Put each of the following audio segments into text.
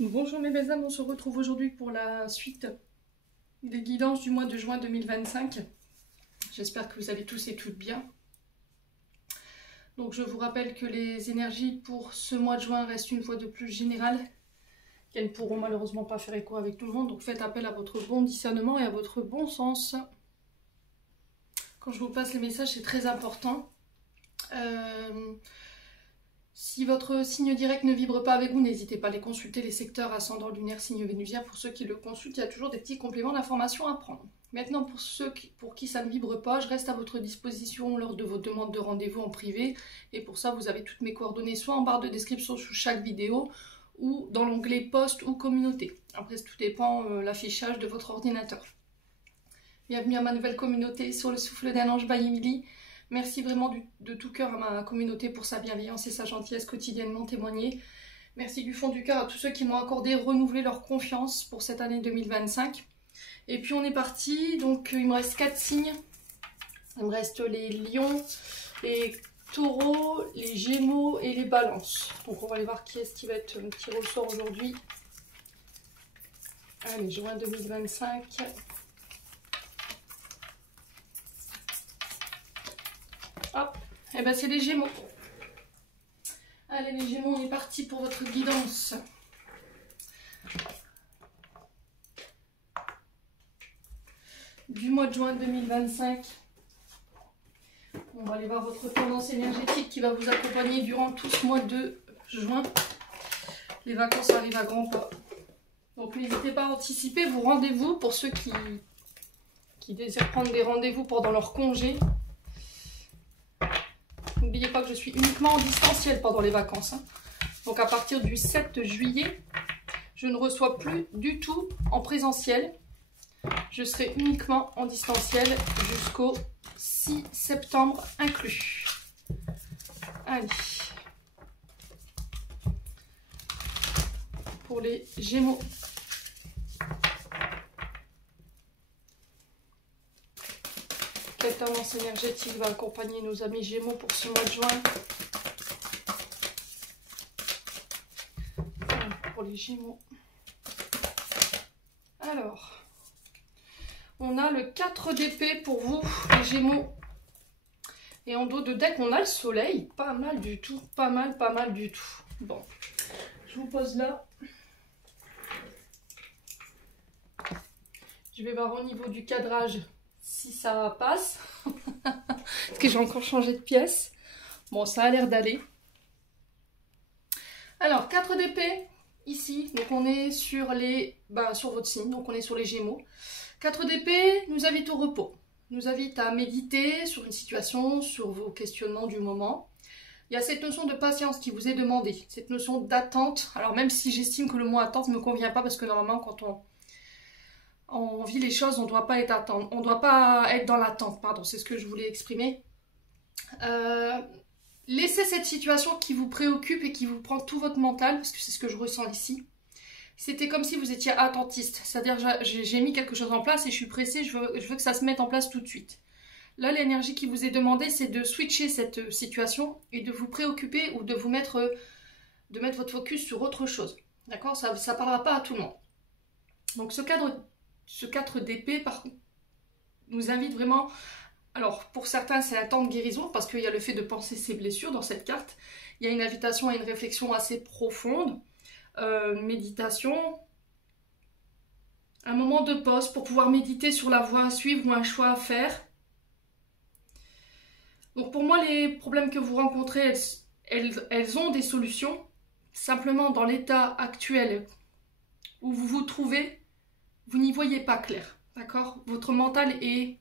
Bonjour mes belles âmes, on se retrouve aujourd'hui pour la suite des guidances du mois de juin 2025. J'espère que vous allez tous et toutes bien. Donc je vous rappelle que les énergies pour ce mois de juin restent une fois de plus générales, qu'elles ne pourront malheureusement pas faire écho avec tout le monde. Donc faites appel à votre bon discernement et à votre bon sens. Quand je vous passe les messages, c'est très important. Si votre signe direct ne vibre pas avec vous, n'hésitez pas à aller consulter les secteurs ascendant lunaire, signe vénusien. Pour ceux qui le consultent, il y a toujours des petits compléments d'informations à prendre. Maintenant, pour ceux pour qui ça ne vibre pas, je reste à votre disposition lors de vos demandes de rendez-vous en privé. Et pour ça, vous avez toutes mes coordonnées, soit en barre de description sous chaque vidéo, ou dans l'onglet poste ou communauté. Après, tout dépend l'affichage de votre ordinateur. Bienvenue à ma nouvelle communauté sur le souffle d'un ange by Emily. Merci vraiment de tout cœur à ma communauté pour sa bienveillance et sa gentillesse quotidiennement témoignée. Merci du fond du cœur à tous ceux qui m'ont accordé, renouvelé leur confiance pour cette année 2025. Et puis on est parti, donc il me reste 4 signes. Il me reste les lions, les taureaux, les gémeaux et les balances. Donc on va aller voir qui est-ce qui va être tiré au sort aujourd'hui. Allez, juin 2025. Hop, et ben c'est les Gémeaux. Allez les Gémeaux, on est parti pour votre guidance. Du mois de juin 2025. On va aller voir votre tendance énergétique qui va vous accompagner durant tout ce mois de juin. Les vacances arrivent à grands pas. Donc n'hésitez pas à anticiper vos rendez-vous pour ceux qui désirent prendre des rendez-vous pendant leur congé. N'oubliez pas que je suis uniquement en distanciel pendant les vacances. Donc à partir du 7 juillet, je ne reçois plus du tout en présentiel. Je serai uniquement en distanciel jusqu'au 6 septembre inclus. Allez. Pour les Gémeaux. Quelle tendance énergétique va accompagner nos amis Gémeaux pour ce mois de juin? Pour les Gémeaux. Alors, on a le 4 d'épée pour vous, les Gémeaux. Et en dos de deck, on a le soleil. Pas mal du tout, pas mal du tout. Bon, je vous pose là. Je vais voir au niveau du cadrage si ça passe. Parce que j'ai encore changé de pièce. Bon, ça a l'air d'aller. Alors, 4 d'épée, ici. Donc, on est sur sur votre signe. Donc, on est sur les Gémeaux. 4 d'épée nous invite au repos. Nous invite à méditer sur une situation, sur vos questionnements du moment. Il y a cette notion de patience qui vous est demandée. Cette notion d'attente. Alors, même si j'estime que le mot attente ne me convient pas, parce que normalement, quand on vit les choses, on ne doit pas être attendre. On doit pas être dans l'attente, pardon, c'est ce que je voulais exprimer. Laissez cette situation qui vous préoccupe et qui vous prend tout votre mental, parce que c'est ce que je ressens ici. C'était comme si vous étiez attentiste, c'est-à-dire j'ai mis quelque chose en place et je suis pressée, je veux que ça se mette en place tout de suite. Là, l'énergie qui vous est demandée, c'est de switcher cette situation et de vous préoccuper ou de mettre votre focus sur autre chose. D'accord? Ça ne parlera pas à tout le monde. Donc ce 4 d'épée, par contre, nous invite vraiment... Alors, pour certains, c'est un temps de guérison, parce qu'il y a le fait de penser ses blessures dans cette carte. Il y a une invitation à une réflexion assez profonde, méditation, un moment de pause pour pouvoir méditer sur la voie à suivre ou un choix à faire. Donc pour moi, les problèmes que vous rencontrez, elles ont des solutions. Simplement, dans l'état actuel où vous vous trouvez, vous n'y voyez pas clair, d'accord? Votre mental est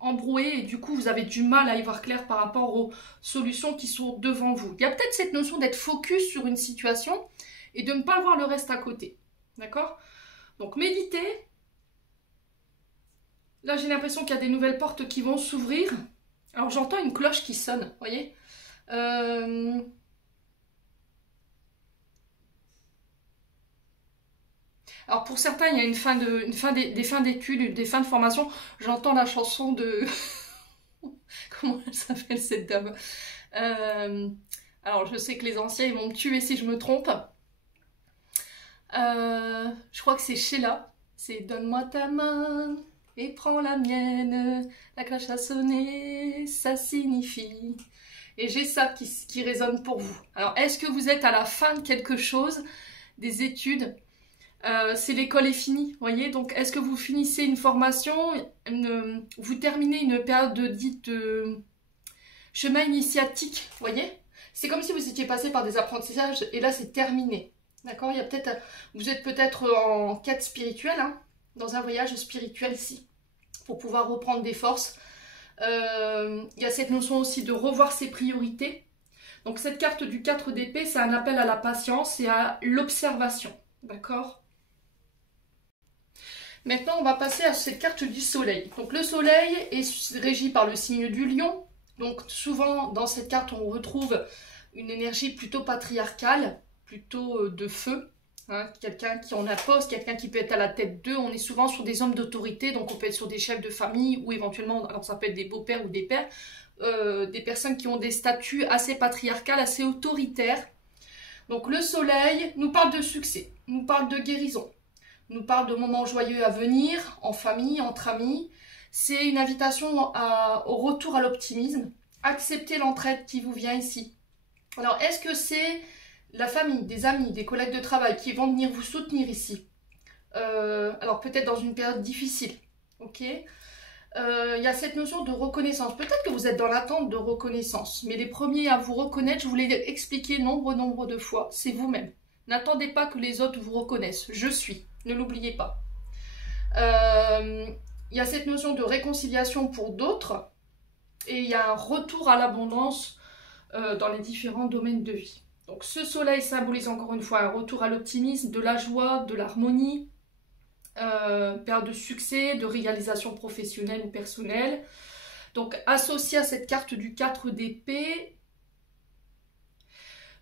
embrouillé et du coup, vous avez du mal à y voir clair par rapport aux solutions qui sont devant vous. Il y a peut-être cette notion d'être focus sur une situation et de ne pas voir le reste à côté, d'accord? Donc, méditez. Là, j'ai l'impression qu'il y a des nouvelles portes qui vont s'ouvrir. Alors, j'entends une cloche qui sonne, vous voyez? Alors pour certains, il y a des fins d'études, des fins de formation. J'entends la chanson de... Comment elle s'appelle cette dame? Alors je sais que les anciens ils vont me tuer si je me trompe. Je crois que c'est Sheila. C'est donne-moi ta main et prends la mienne. La cloche a sonné, ça signifie. Et j'ai ça qui résonne pour vous. Alors, est-ce que vous êtes à la fin de quelque chose, des études? C'est l'école est finie, voyez. Donc, est-ce que vous finissez une formation, vous terminez une période dite chemin initiatique, voyez? C'est comme si vous étiez passé par des apprentissages et là, c'est terminé. D'accord? Vous êtes peut-être en quête spirituelle, hein, dans un voyage spirituel ici, pour pouvoir reprendre des forces. Il y a cette notion aussi de revoir ses priorités. Donc cette carte du 4 d'épée, c'est un appel à la patience et à l'observation. D'accord? Maintenant, on va passer à cette carte du soleil. Donc le soleil est régi par le signe du lion. Donc souvent, dans cette carte, on retrouve une énergie plutôt patriarcale, plutôt de feu. Hein, quelqu'un qui en impose, quelqu'un qui peut être à la tête d'eux. On est souvent sur des hommes d'autorité, donc on peut être sur des chefs de famille ou éventuellement, alors ça peut être des beaux-pères ou des pères, des personnes qui ont des statuts assez patriarcales, assez autoritaires. Donc le soleil nous parle de succès, nous parle de guérison, nous parle de moments joyeux à venir, en famille, entre amis. C'est une invitation au retour à l'optimisme. Acceptez l'entraide qui vous vient ici. Alors, est-ce que c'est la famille, des amis, des collègues de travail qui vont venir vous soutenir ici? Alors, peut-être dans une période difficile, ok? Il y a cette notion de reconnaissance. Peut-être que vous êtes dans l'attente de reconnaissance, mais les premiers à vous reconnaître, je vous l'ai expliqué nombre de fois, c'est vous-même. N'attendez pas que les autres vous reconnaissent. Je suis, ne l'oubliez pas. Il y a cette notion de réconciliation pour d'autres, et il y a un retour à l'abondance dans les différents domaines de vie. Donc ce soleil symbolise encore une fois un retour à l'optimisme, de la joie, de l'harmonie, période de succès, de réalisation professionnelle ou personnelle. Donc associé à cette carte du 4 d'épée,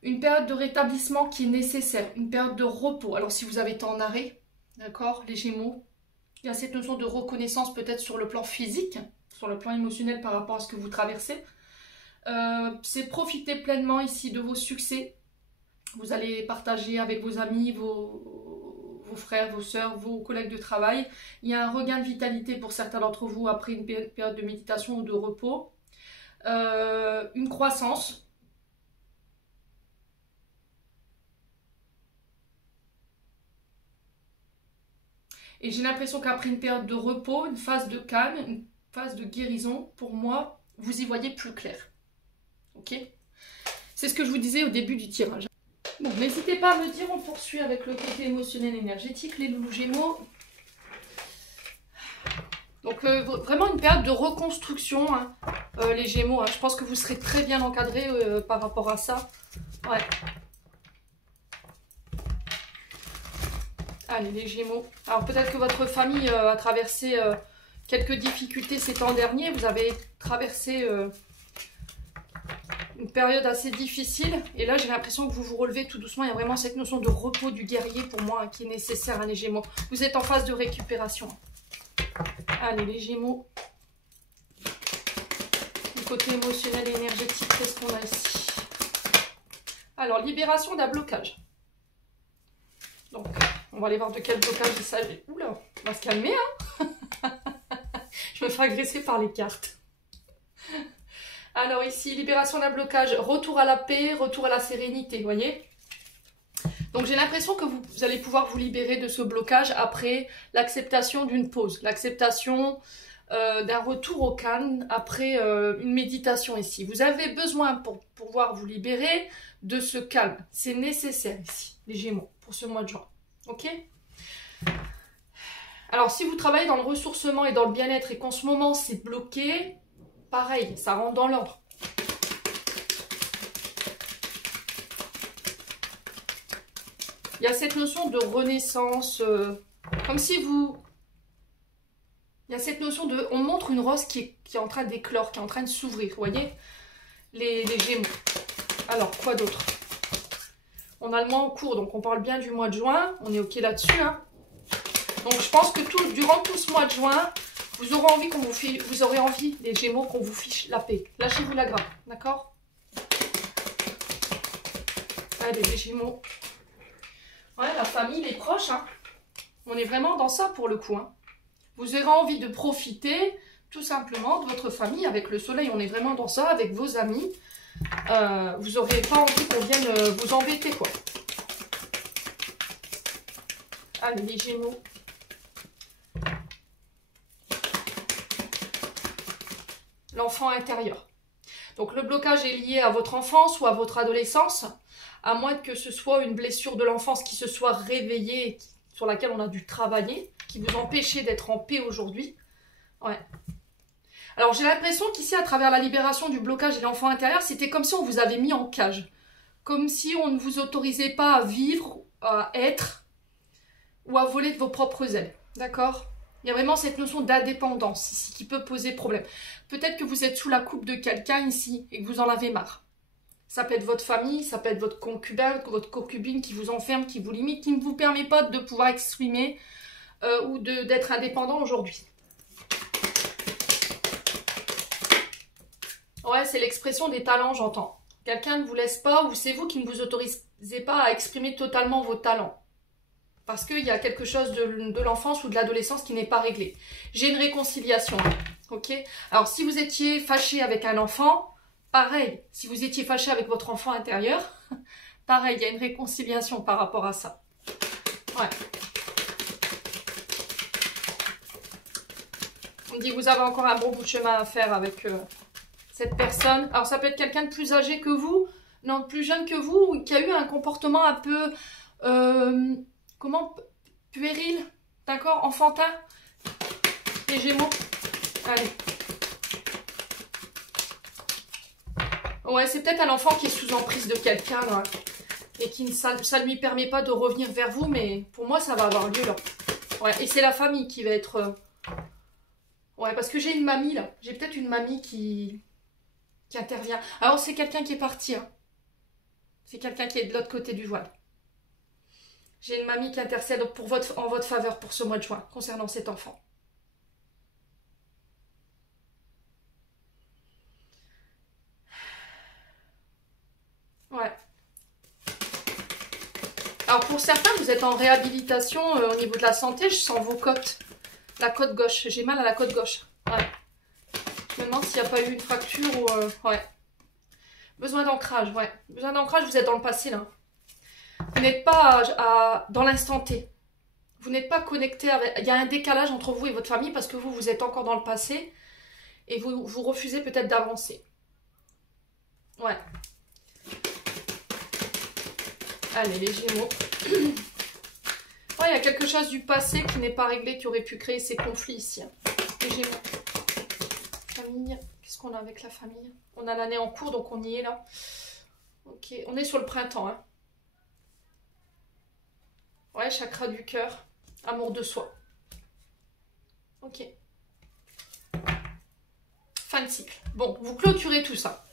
une période de rétablissement qui est nécessaire, une période de repos. Alors si vous avez été en arrêt, d'accord, les Gémeaux, il y a cette notion de reconnaissance peut-être sur le plan physique, sur le plan émotionnel par rapport à ce que vous traversez. C'est profiter pleinement ici de vos succès. Vous allez partager avec vos amis, vos frères, vos sœurs, vos collègues de travail. Il y a un regain de vitalité pour certains d'entre vous après une période de méditation ou de repos. Une croissance. Et j'ai l'impression qu'après une période de repos, une phase de calme, une phase de guérison, pour moi, vous y voyez plus clair. Ok? C'est ce que je vous disais au début du tirage. Bon, n'hésitez pas à me dire, on poursuit avec le côté émotionnel et énergétique, les loulous Gémeaux. Donc vraiment une période de reconstruction, hein, les Gémeaux. Hein. Je pense que vous serez très bien encadrés par rapport à ça. Ouais. Allez, les Gémeaux. Alors peut-être que votre famille a traversé quelques difficultés ces temps derniers. Vous avez traversé une période assez difficile. Et là, j'ai l'impression que vous vous relevez tout doucement. Il y a vraiment cette notion de repos du guerrier pour moi hein, qui est nécessaire, hein, les Gémeaux. Vous êtes en phase de récupération. Allez, les Gémeaux. Du côté émotionnel et énergétique, qu'est-ce qu'on a ici? Alors, libération d'un blocage. Donc, on va aller voir de quel blocage il s'agit. Oula, on va se calmer, hein. Je me fais agresser par les cartes. Alors ici, libération d'un blocage, retour à la paix, retour à la sérénité, vous voyez? Donc j'ai l'impression que vous allez pouvoir vous libérer de ce blocage après l'acceptation d'une pause, l'acceptation d'un retour au calme après une méditation ici. Vous avez besoin pour pouvoir vous libérer de ce calme. C'est nécessaire ici, les Gémeaux, pour ce mois de juin. Ok? Alors si vous travaillez dans le ressourcement et dans le bien-être et qu'en ce moment c'est bloqué, pareil, ça rentre dans l'ordre. Il y a cette notion de renaissance, comme si vous... Il y a cette notion de... On montre une rose qui est en train d'éclore, qui est en train de s'ouvrir, vous voyez? Les Gémeaux. Alors, quoi d'autre? On a le mois en cours, donc on parle bien du mois de juin. On est OK là-dessus, hein? Donc je pense que durant tout ce mois de juin, vous aurez envie vous aurez envie, les Gémeaux, qu'on vous fiche la paix. Lâchez-vous la grappe, d'accord? Allez, les Gémeaux. Ouais, la famille, les proches, hein. On est vraiment dans ça pour le coup, hein. Vous aurez envie de profiter tout simplement de votre famille avec le soleil. On est vraiment dans ça, avec vos amis. Vous n'aurez pas envie qu'on vienne vous embêter, quoi. Allez, les Gémeaux. L'enfant intérieur. Donc le blocage est lié à votre enfance ou à votre adolescence, à moins que ce soit une blessure de l'enfance qui se soit réveillée, sur laquelle on a dû travailler, qui vous empêchait d'être en paix aujourd'hui. Ouais. Alors j'ai l'impression qu'ici, à travers la libération du blocage et l'enfant intérieur, c'était comme si on vous avait mis en cage. Comme si on ne vous autorisait pas à vivre, à être, ou à voler de vos propres ailes. D'accord ? Il y a vraiment cette notion d'indépendance ici qui peut poser problème. Peut-être que vous êtes sous la coupe de quelqu'un ici et que vous en avez marre. Ça peut être votre famille, ça peut être votre concubin, votre concubine qui vous enferme, qui vous limite, qui ne vous permet pas de pouvoir exprimer ou d'être indépendant aujourd'hui. Ouais, c'est l'expression des talents, j'entends. Quelqu'un ne vous laisse pas ou c'est vous qui ne vous autorisez pas à exprimer totalement vos talents. Parce qu'il y a quelque chose de l'enfance ou de l'adolescence qui n'est pas réglé. J'ai une réconciliation, ok? Alors, si vous étiez fâché avec un enfant, pareil. Si vous étiez fâché avec votre enfant intérieur, pareil, il y a une réconciliation par rapport à ça. Ouais. On me dit, vous avez encore un bon bout de chemin à faire avec cette personne. Alors, ça peut être quelqu'un de plus âgé que vous, non, de plus jeune que vous, ou qui a eu un comportement un peu... comment? Puéril, d'accord? Enfantin. Les Gémeaux. Allez. Ouais, c'est peut-être un enfant qui est sous emprise de quelqu'un, là. Et qui ça ne lui permet pas de revenir vers vous, mais pour moi, ça va avoir lieu, là. Ouais, et c'est la famille qui va être... Ouais, parce que j'ai une mamie, là. J'ai peut-être une mamie qui intervient. Alors, c'est quelqu'un qui est parti, hein. C'est quelqu'un qui est de l'autre côté du voile. J'ai une mamie qui intercède en votre faveur pour ce mois de juin, concernant cet enfant. Ouais. Alors pour certains, vous êtes en réhabilitation au niveau de la santé. Je sens vos côtes. La côte gauche. J'ai mal à la côte gauche. Ouais. Je me demande s'il n'y a pas eu une fracture ou... ouais. Besoin d'ancrage, ouais. Besoin d'ancrage, vous êtes dans le passé, là. Vous n'êtes pas dans l'instant T. Vous n'êtes pas connecté avec... Il y a un décalage entre vous et votre famille parce que vous êtes encore dans le passé et vous refusez peut-être d'avancer. Ouais. Allez, les Gémeaux. Ouais, il y a quelque chose du passé qui n'est pas réglé, qui aurait pu créer ces conflits ici. Les Gémeaux. Famille. Qu'est-ce qu'on a avec la famille? On a l'année en cours, donc on y est là. Ok, on est sur le printemps, hein. Ouais, chakra du cœur. Amour de soi. Ok. Fin de cycle. Bon, vous clôturez tout ça.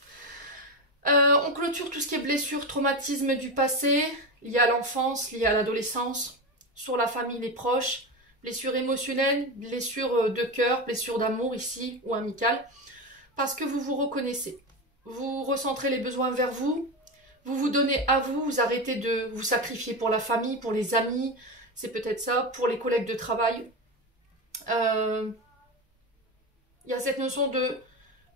On clôture tout ce qui est blessure, traumatisme du passé, lié à l'enfance, lié à l'adolescence, sur la famille, les proches, blessure émotionnelle, blessure de cœur, blessure d'amour ici, ou amicale, parce que vous vous reconnaissez. Vous recentrez les besoins vers vous, vous vous donnez à vous, vous arrêtez de vous sacrifier pour la famille, pour les amis, c'est peut-être ça, pour les collègues de travail. Il y a cette notion de...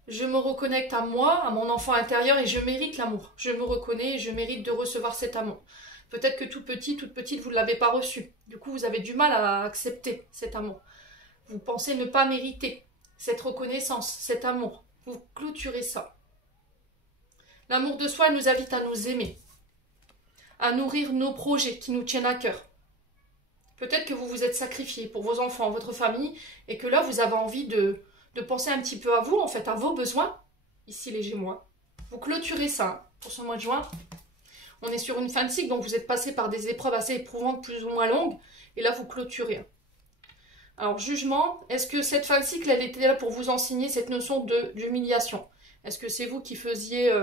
Je me reconnecte à moi, à mon enfant intérieur et je mérite l'amour. Je me reconnais et je mérite de recevoir cet amour. Peut-être que tout petit, toute petite, vous ne l'avez pas reçu. Du coup, vous avez du mal à accepter cet amour. Vous pensez ne pas mériter cette reconnaissance, cet amour. Vous clôturez ça. L'amour de soi nous invite à nous aimer, à nourrir nos projets qui nous tiennent à cœur. Peut-être que vous vous êtes sacrifié pour vos enfants, votre famille, et que là, vous avez envie de penser un petit peu à vous, en fait, à vos besoins. Ici, les Gémeaux. Vous clôturez ça hein, pour ce mois de juin. On est sur une fin de cycle, donc vous êtes passé par des épreuves assez éprouvantes, plus ou moins longues. Et là, vous clôturez. Alors, jugement, est-ce que cette fin de cycle, elle était là pour vous enseigner cette notion d'humiliation? Est-ce que c'est vous qui faisiez,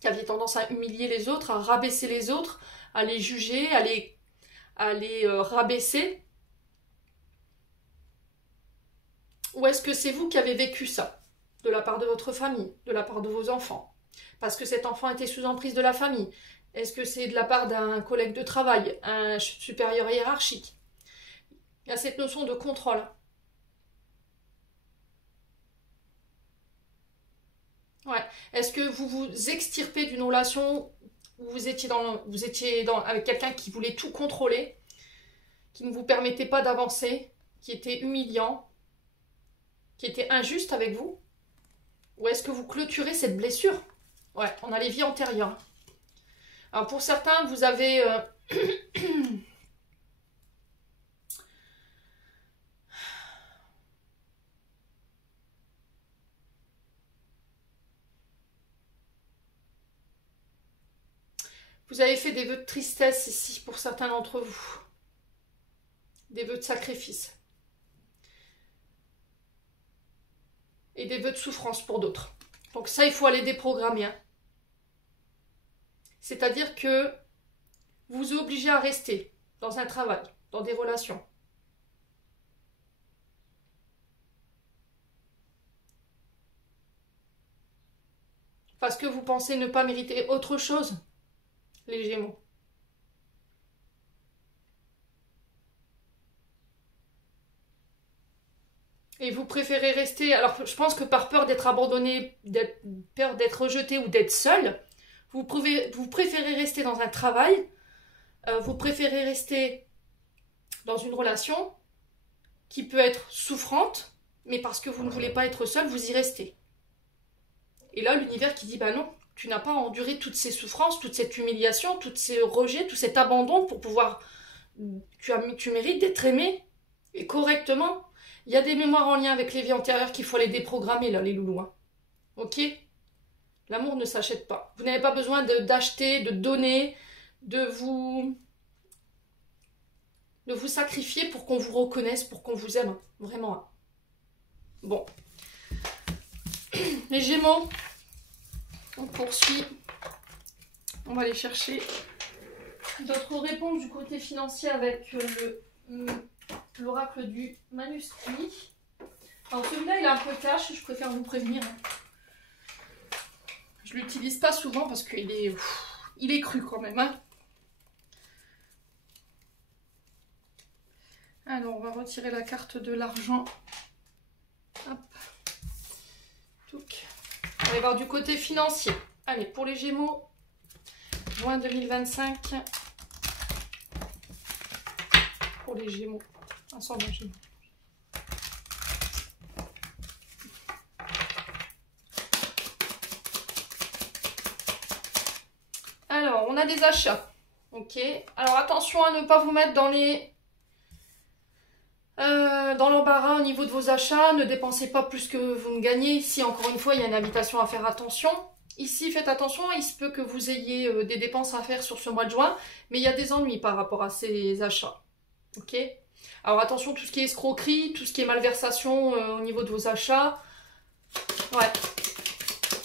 qui aviez tendance à humilier les autres, à rabaisser les autres, à les juger, à les rabaisser? Ou est-ce que c'est vous qui avez vécu ça, de la part de votre famille, de la part de vos enfants? Parce que cet enfant était sous emprise de la famille. Est-ce que c'est de la part d'un collègue de travail, un supérieur hiérarchique? Il y a cette notion de contrôle. Ouais. Est-ce que vous vous extirpez d'une relation où vous étiez avec quelqu'un qui voulait tout contrôler, qui ne vous permettait pas d'avancer, qui était humiliant, qui était injuste avec vous? Ou est-ce que vous clôturez cette blessure? Ouais, on a les vies antérieures. Alors pour certains, vous avez... vous avez fait des vœux de tristesse ici pour certains d'entre vous. Des vœux de sacrifice. Et des vœux de souffrance pour d'autres. Donc ça, il faut aller déprogrammer. Hein. C'est-à-dire que vous vous obligez à rester dans un travail, dans des relations. Parce que vous pensez ne pas mériter autre chose, les Gémeaux. Et vous préférez rester, alors je pense que par peur d'être abandonné, peur d'être rejeté ou d'être seul, vous préférez rester dans un travail, vous préférez rester dans une relation qui peut être souffrante, mais parce que vous ne voulez pas être seul, vous y restez. Et là, l'univers qui dit, bah non, tu n'as pas enduré toutes ces souffrances, toute cette humiliation, tous ces rejets, tout cet abandon pour pouvoir... Tu mérites d'être aimé, et correctement. Il y a des mémoires en lien avec les vies antérieures qu'il faut les déprogrammer, là, les loulous. Hein. Ok? L'amour ne s'achète pas. Vous n'avez pas besoin d'acheter, de donner, de vous sacrifier pour qu'on vous reconnaisse, pour qu'on vous aime. Vraiment. Hein. Bon. Les Gémeaux, on poursuit. On va aller chercher d'autres réponses du côté financier avec l'oracle du manuscrit. Alors celui-là, il est un peu cash, je préfère vous prévenir. Je l'utilise pas souvent parce qu'il est cru quand même. Hein. Alors, on va retirer la carte de l'argent. Hop. Touc. On va aller voir du côté financier. Allez, pour les Gémeaux, juin 2025. Pour les Gémeaux. Ensemble, Gémeaux. Alors, on a des achats. Ok. Alors, attention à ne pas vous mettre dans l'embarras au niveau de vos achats. Ne dépensez pas plus que vous ne gagnez. Ici, encore une fois, il y a une invitation à faire attention. Ici, faites attention. Il se peut que vous ayez des dépenses à faire sur ce mois de juin. Mais il y a des ennuis par rapport à ces achats. Ok. Alors, attention, tout ce qui est escroquerie, tout ce qui est malversation au niveau de vos achats. Ouais.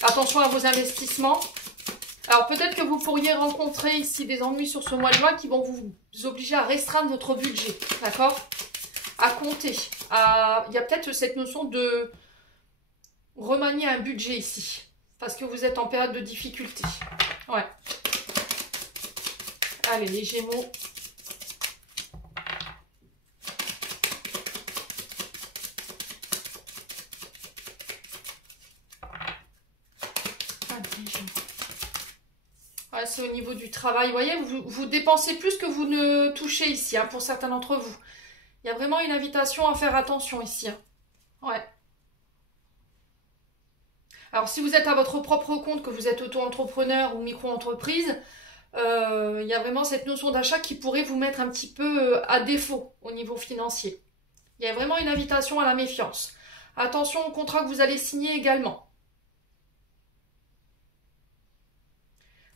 Attention à vos investissements. Alors peut-être que vous pourriez rencontrer ici des ennuis sur ce mois de juin qui vont vous obliger à restreindre votre budget, d'accord? À compter. Il y a peut-être cette notion de remanier un budget ici, parce que vous êtes en période de difficulté. Ouais. Allez, les Gémeaux. Ouais, c'est au niveau du travail. Vous voyez, vous dépensez plus que vous ne touchez ici, hein, pour certains d'entre vous. Il y a vraiment une invitation à faire attention ici. Hein. Ouais. Alors, si vous êtes à votre propre compte, que vous êtes auto-entrepreneur ou micro-entreprise, il y a vraiment cette notion d'achat qui pourrait vous mettre un petit peu à défaut au niveau financier. Il y a vraiment une invitation à la méfiance. Attention au contrat que vous allez signer également.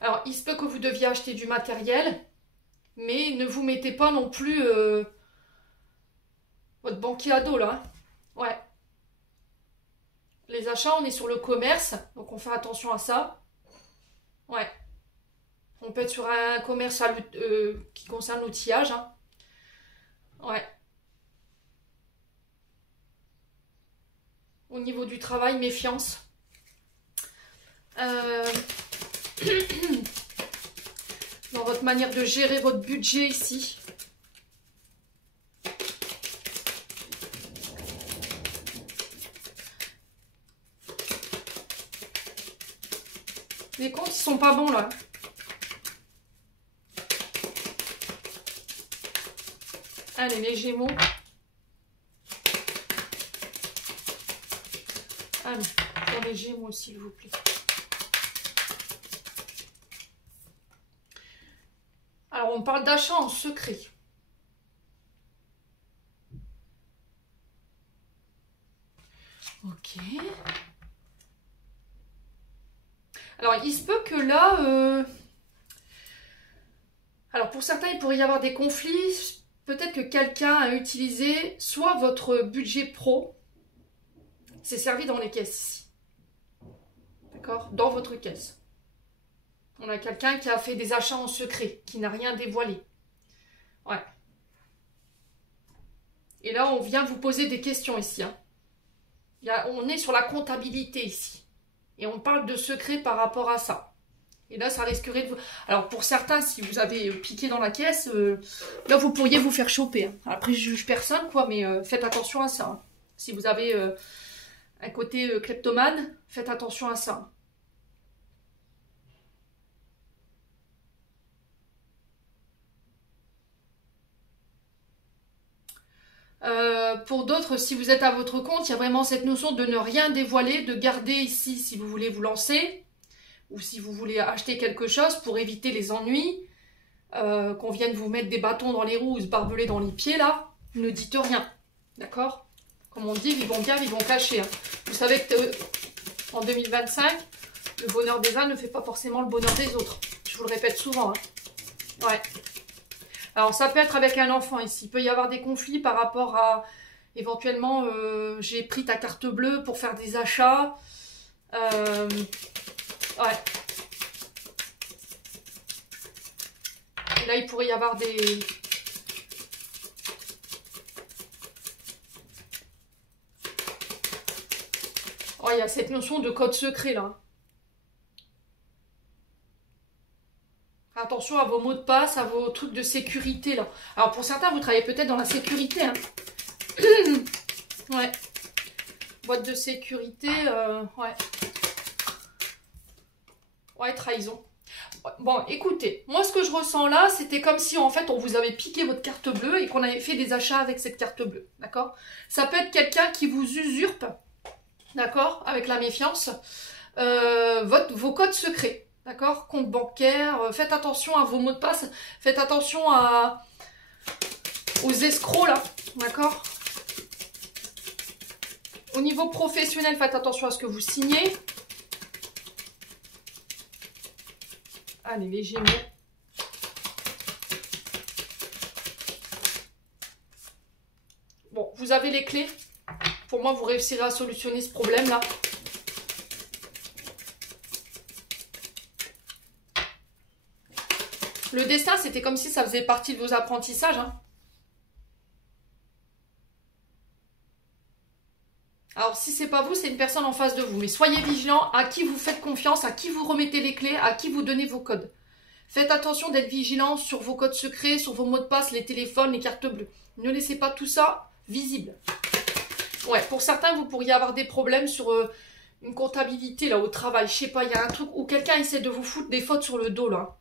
Alors, il se peut que vous deviez acheter du matériel, mais ne vous mettez pas non plus votre banquier à dos, là. Hein. Ouais. Les achats, on est sur le commerce, donc on fait attention à ça. Ouais. On peut être sur un commerce qui concerne l'outillage. Hein. Ouais. Au niveau du travail, méfiance. dans votre manière de gérer votre budget ici. Les comptes, ils sont pas bons là. Allez, les Gémeaux. Allez, pour les Gémeaux, s'il vous plaît. Alors, on parle d'achat en secret. Ok. Alors, il se peut que là... Alors, pour certains, il pourrait y avoir des conflits. Peut-être que quelqu'un a utilisé soit votre budget pro, c'est servi dans les caisses ici. D'accord? Dans votre caisse. On a quelqu'un qui a fait des achats en secret, qui n'a rien dévoilé. Ouais. Et là, on vient vous poser des questions ici. Hein. On est sur la comptabilité ici. Et on parle de secret par rapport à ça. Et là, ça risquerait de vous... Alors, pour certains, si vous avez piqué dans la caisse, là, vous pourriez vous faire choper. Hein. Après, je juge personne, quoi, mais faites attention à ça. Hein. Si vous avez un côté kleptomane, faites attention à ça. Pour d'autres, si vous êtes à votre compte, il y a vraiment cette notion de ne rien dévoiler, de garder ici si vous voulez vous lancer. Ou si vous voulez acheter quelque chose pour éviter les ennuis, qu'on vienne vous mettre des bâtons dans les roues ou se barbeler dans les pieds, là, ne dites rien. D'accord? Comme on dit, vivons bien, vivons cachés. Hein. Vous savez que en 2025, le bonheur des uns ne fait pas forcément le bonheur des autres. Je vous le répète souvent. Hein. Ouais. Alors, ça peut être avec un enfant ici. Il peut y avoir des conflits par rapport à, éventuellement, j'ai pris ta carte bleue pour faire des achats. Ouais. Et là, il pourrait y avoir des... Oh, il y a cette notion de code secret, là. Attention à vos mots de passe, à vos trucs de sécurité, là. Alors, pour certains, vous travaillez peut-être dans la sécurité, hein. Ouais. Boîte de sécurité, ouais. Ouais, trahison. Bon, écoutez, moi ce que je ressens là, c'était comme si en fait on vous avait piqué votre carte bleue et qu'on avait fait des achats avec cette carte bleue, d'accord? Ça peut être quelqu'un qui vous usurpe, d'accord? Avec la méfiance, vos codes secrets, d'accord? Compte bancaire, faites attention à vos mots de passe, faites attention aux escrocs là, d'accord? Au niveau professionnel, faites attention à ce que vous signez. Allez, les Gémeaux. Bon, vous avez les clés. Pour moi, vous réussirez à solutionner ce problème-là. Le destin, c'était comme si ça faisait partie de vos apprentissages. Hein. Alors, si c'est pas vous, c'est une personne en face de vous. Mais soyez vigilants à qui vous faites confiance, à qui vous remettez les clés, à qui vous donnez vos codes. Faites attention d'être vigilant sur vos codes secrets, sur vos mots de passe, les téléphones, les cartes bleues. Ne laissez pas tout ça visible. Ouais, pour certains, vous pourriez avoir des problèmes sur une comptabilité là au travail. Je sais pas, il y a un truc où quelqu'un essaie de vous foutre des fautes sur le dos là.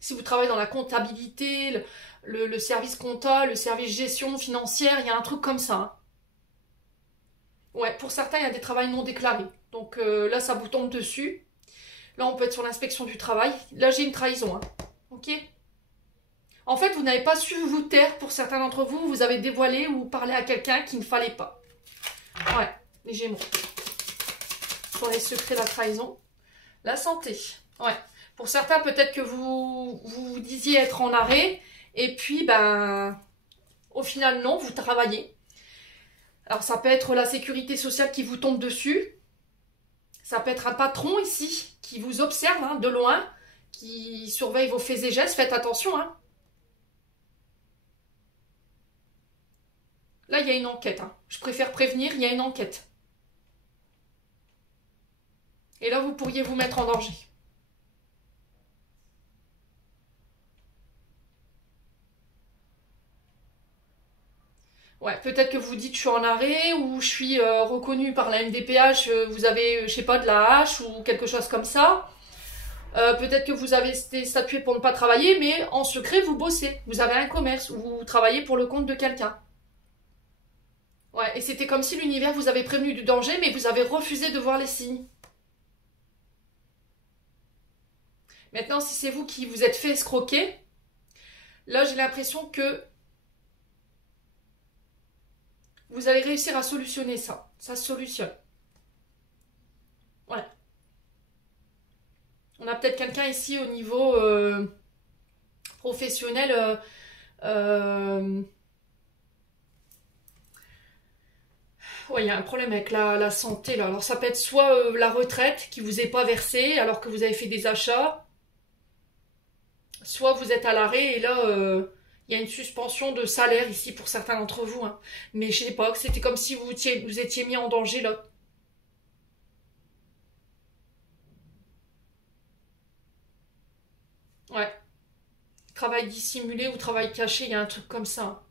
Si vous travaillez dans la comptabilité, le service compta, le service gestion financière, il y a un truc comme ça. Hein. Ouais, pour certains, il y a des travails non déclarés. Donc là, ça vous tombe dessus. Là, on peut être sur l'inspection du travail. Là, j'ai une trahison. Hein. Ok? En fait, vous n'avez pas su vous taire pour certains d'entre vous. Vous avez dévoilé ou parlé à quelqu'un qu'il ne fallait pas. Ouais, les Gémeaux. Sur les secrets de la trahison. La santé. Ouais. Pour certains, peut-être que vous disiez être en arrêt. Et puis, ben, au final, non, vous travaillez. Alors, ça peut être la sécurité sociale qui vous tombe dessus. Ça peut être un patron ici qui vous observe hein, de loin, qui surveille vos faits et gestes. Faites attention. Hein. Là, il y a une enquête. Hein. Je préfère prévenir, il y a une enquête. Et là, vous pourriez vous mettre en danger. Ouais, peut-être que vous dites je suis en arrêt ou je suis reconnue par la MDPH, vous avez, je sais pas, de la hache ou quelque chose comme ça. Peut-être que vous avez été statué pour ne pas travailler, mais en secret, vous bossez. Vous avez un commerce ou vous travaillez pour le compte de quelqu'un. Ouais, et c'était comme si l'univers vous avait prévenu du danger, mais vous avez refusé de voir les signes. Maintenant, si c'est vous qui vous êtes fait escroquer, là, j'ai l'impression que vous allez réussir à solutionner ça. Ça se solutionne. Ouais. On a peut-être quelqu'un ici au niveau professionnel. Ouais, il y a un problème avec la santé là. Alors ça peut être soit la retraite qui vous est pas versée alors que vous avez fait des achats, soit vous êtes à l'arrêt et là il y a une suspension de salaire ici pour certains d'entre vous. Hein. Mais je sais pas, c'était comme si vous étiez mis en danger là. Ouais. Travail dissimulé ou travail caché, il y a un truc comme ça.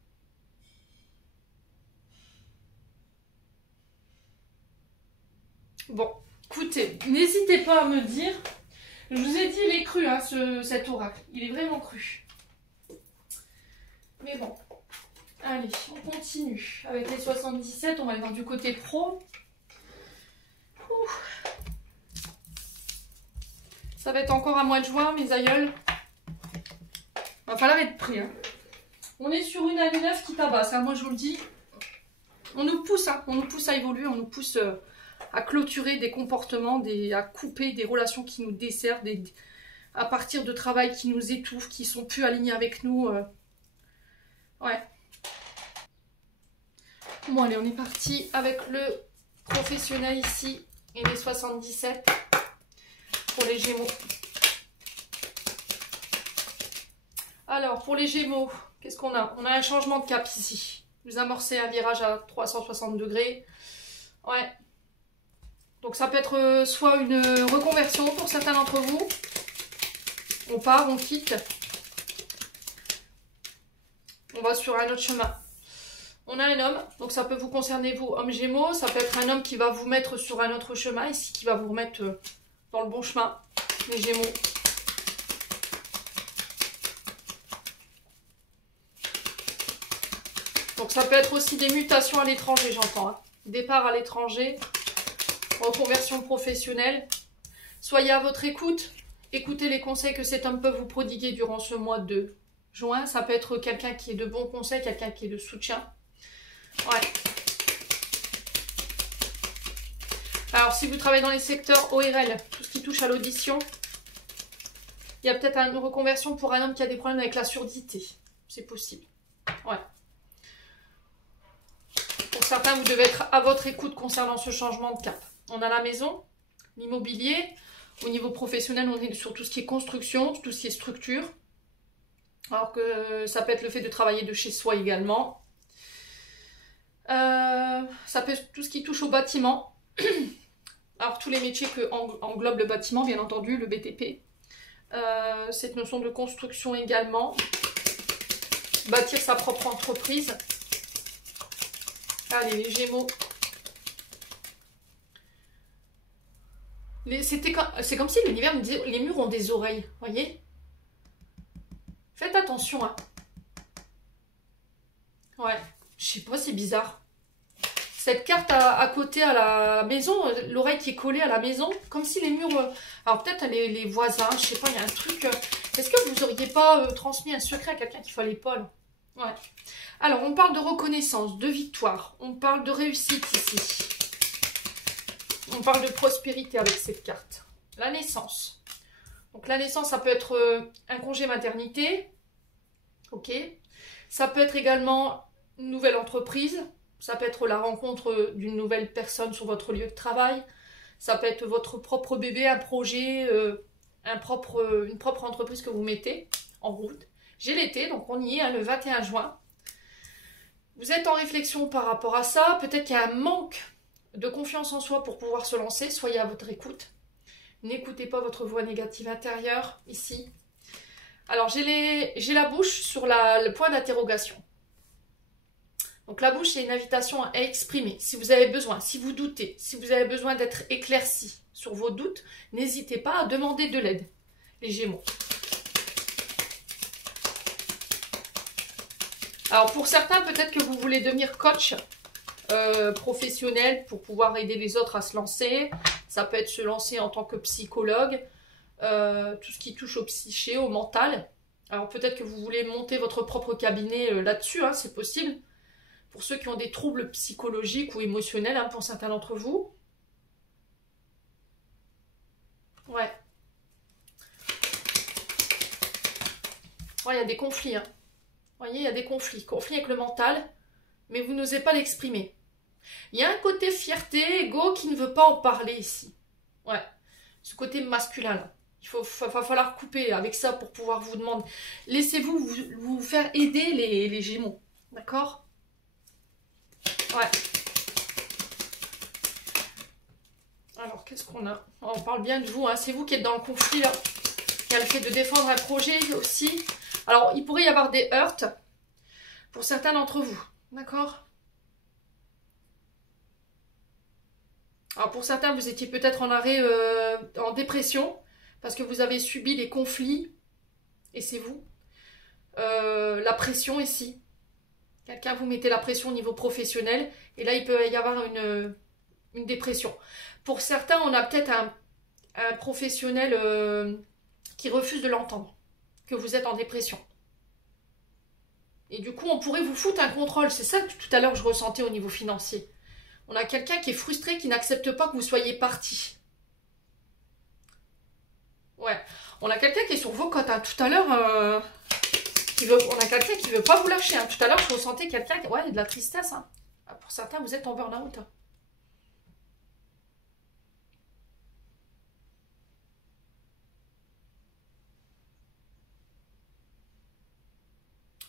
Bon, écoutez, n'hésitez pas à me dire. Je vous ai dit, il est cru, hein, cet oracle. Il est vraiment cru. Mais bon, allez, on continue. Avec les 77, on va aller voir du côté pro. Ouh. Ça va être encore un mois de juin, mes aïeuls. Va falloir être prêt. Hein. On est sur une année 9 qui tabasse, hein, moi je vous le dis. On nous pousse, hein, on nous pousse à évoluer, on nous pousse à clôturer des comportements, à couper des relations qui nous desservent, à partir de travail qui nous étouffent, qui sont plus alignés avec nous. Ouais. Bon allez, on est parti avec le professionnel ici et les 77 pour les Gémeaux. Alors, pour les Gémeaux, qu'est-ce qu'on a? On a un changement de cap ici. Vous amorcez un virage à 360 degrés. Ouais. Donc ça peut être soit une reconversion pour certains d'entre vous. On part, on quitte. On va sur un autre chemin. On a un homme, donc ça peut vous concerner vous, homme Gémeaux. Ça peut être un homme qui va vous mettre sur un autre chemin ici, qui va vous remettre dans le bon chemin, les Gémeaux. Donc ça peut être aussi des mutations à l'étranger, j'entends. Hein. Départ à l'étranger, reconversion professionnelle. Soyez à votre écoute. Écoutez les conseils que cet homme peut vous prodiguer durant ce mois de juin. Ça peut être quelqu'un qui est de bons conseils, quelqu'un qui est de soutien. Ouais. Alors si vous travaillez dans les secteurs ORL, tout ce qui touche à l'audition, il y a peut-être une reconversion pour un homme qui a des problèmes avec la surdité. C'est possible. Ouais. Pour certains, vous devez être à votre écoute concernant ce changement de cap. On a la maison, l'immobilier. Au niveau professionnel, on est sur tout ce qui est construction, tout ce qui est structure. Alors que ça peut être le fait de travailler de chez soi également. Ça peut être tout ce qui touche au bâtiment. Alors tous les métiers que englobe le bâtiment, bien entendu, le BTP. Cette notion de construction également. Bâtir sa propre entreprise. Allez, les Gémeaux. C'est comme si l'univers me disait, les murs ont des oreilles, voyez? Faites attention, hein. Ouais, je sais pas, c'est bizarre. Cette carte à côté à la maison, l'oreille qui est collée à la maison, comme si les murs... alors peut-être les voisins, je sais pas, il y a un truc... Est-ce que vous auriez pas transmis un secret à quelqu'un qu'il fallait pas, là? Ouais. Alors, on parle de reconnaissance, de victoire. On parle de réussite ici. On parle de prospérité avec cette carte. La naissance. Donc, la naissance, ça peut être un congé maternité. Ok. Ça peut être également une nouvelle entreprise. Ça peut être la rencontre d'une nouvelle personne sur votre lieu de travail. Ça peut être votre propre bébé, un projet, une propre entreprise que vous mettez en route. J'ai l'été, donc on y est, hein, le 21 juin. Vous êtes en réflexion par rapport à ça. Peut-être qu'il y a un manque de confiance en soi pour pouvoir se lancer. Soyez à votre écoute. N'écoutez pas votre voix négative intérieure, ici. Alors, j'ai la bouche sur le point d'interrogation. Donc, Donc la bouche, c'est une invitation à exprimer. Si vous avez besoin, si vous doutez, si vous avez besoin d'être éclairci sur vos doutes, n'hésitez pas à demander de l'aide, les Gémeaux. Alors pour certains, peut-être que vous voulez devenir coach professionnel pour pouvoir aider les autres à se lancer. Ça peut être se lancer en tant que psychologue, tout ce qui touche au psyché, au mental. Alors peut-être que vous voulez monter votre propre cabinet là-dessus, hein, c'est possible. Pour ceux qui ont des troubles psychologiques ou émotionnels, hein, pour certains d'entre vous. Ouais. Ouais, il y a des conflits. Hein. Vous voyez, il y a des conflits. Conflits avec le mental, mais vous n'osez pas l'exprimer. Il y a un côté fierté, ego, qui ne veut pas en parler ici. Ouais. Ce côté masculin, là. Il va falloir couper avec ça pour pouvoir vous demander. Laissez-vous vous faire aider les Gémeaux. D'accord? Ouais. Alors, qu'est-ce qu'on a? On parle bien de vous, hein. C'est vous qui êtes dans le conflit, là. Il y a le fait de défendre un projet aussi. Alors, il pourrait y avoir des heurts pour certains d'entre vous. D'accord? Alors, pour certains, vous étiez peut-être en arrêt, en dépression, parce que vous avez subi les conflits, et c'est vous. La pression ici. Quelqu'un vous mettez la pression au niveau professionnel, et là, il peut y avoir une dépression. Pour certains, on a peut-être un professionnel qui refuse de l'entendre, que vous êtes en dépression. Et du coup, on pourrait vous foutre un contrôle. C'est ça que tout à l'heure je ressentais au niveau financier. On a quelqu'un qui est frustré, qui n'accepte pas que vous soyez parti. Ouais. On a quelqu'un qui est sur vos côtes. Hein. Tout à l'heure, on a quelqu'un qui ne veut pas vous lâcher. Hein. Tout à l'heure, je ressentais quelqu'un qui... Ouais, de la tristesse. Hein. Pour certains, vous êtes en burn-out. Hein.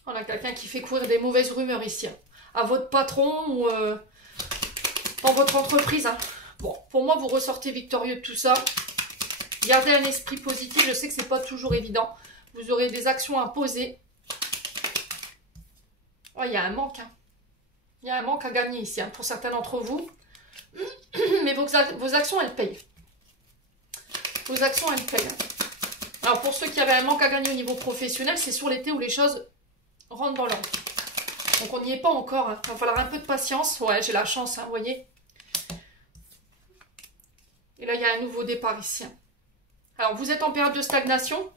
On a quelqu'un qui fait courir des mauvaises rumeurs ici. Hein. À votre patron ou dans votre entreprise. Hein. Bon, pour moi, vous ressortez victorieux de tout ça. Gardez un esprit positif. Je sais que c'est pas toujours évident. Vous aurez des actions à poser. Oh, il y a un manque. Hein. Il y a un manque à gagner ici hein, pour certains d'entre vous. Mais vos actions, elles payent. Vos actions, elles payent. Alors, pour ceux qui avaient un manque à gagner au niveau professionnel, c'est sur l'été où les choses rentrent dans l'ordre. Donc, on n'y est pas encore. Hein. Il va falloir un peu de patience. Ouais, j'ai la chance, hein, vous voyez. Et là, il y a un nouveau départ ici. Hein. Alors, vous êtes en période de stagnation.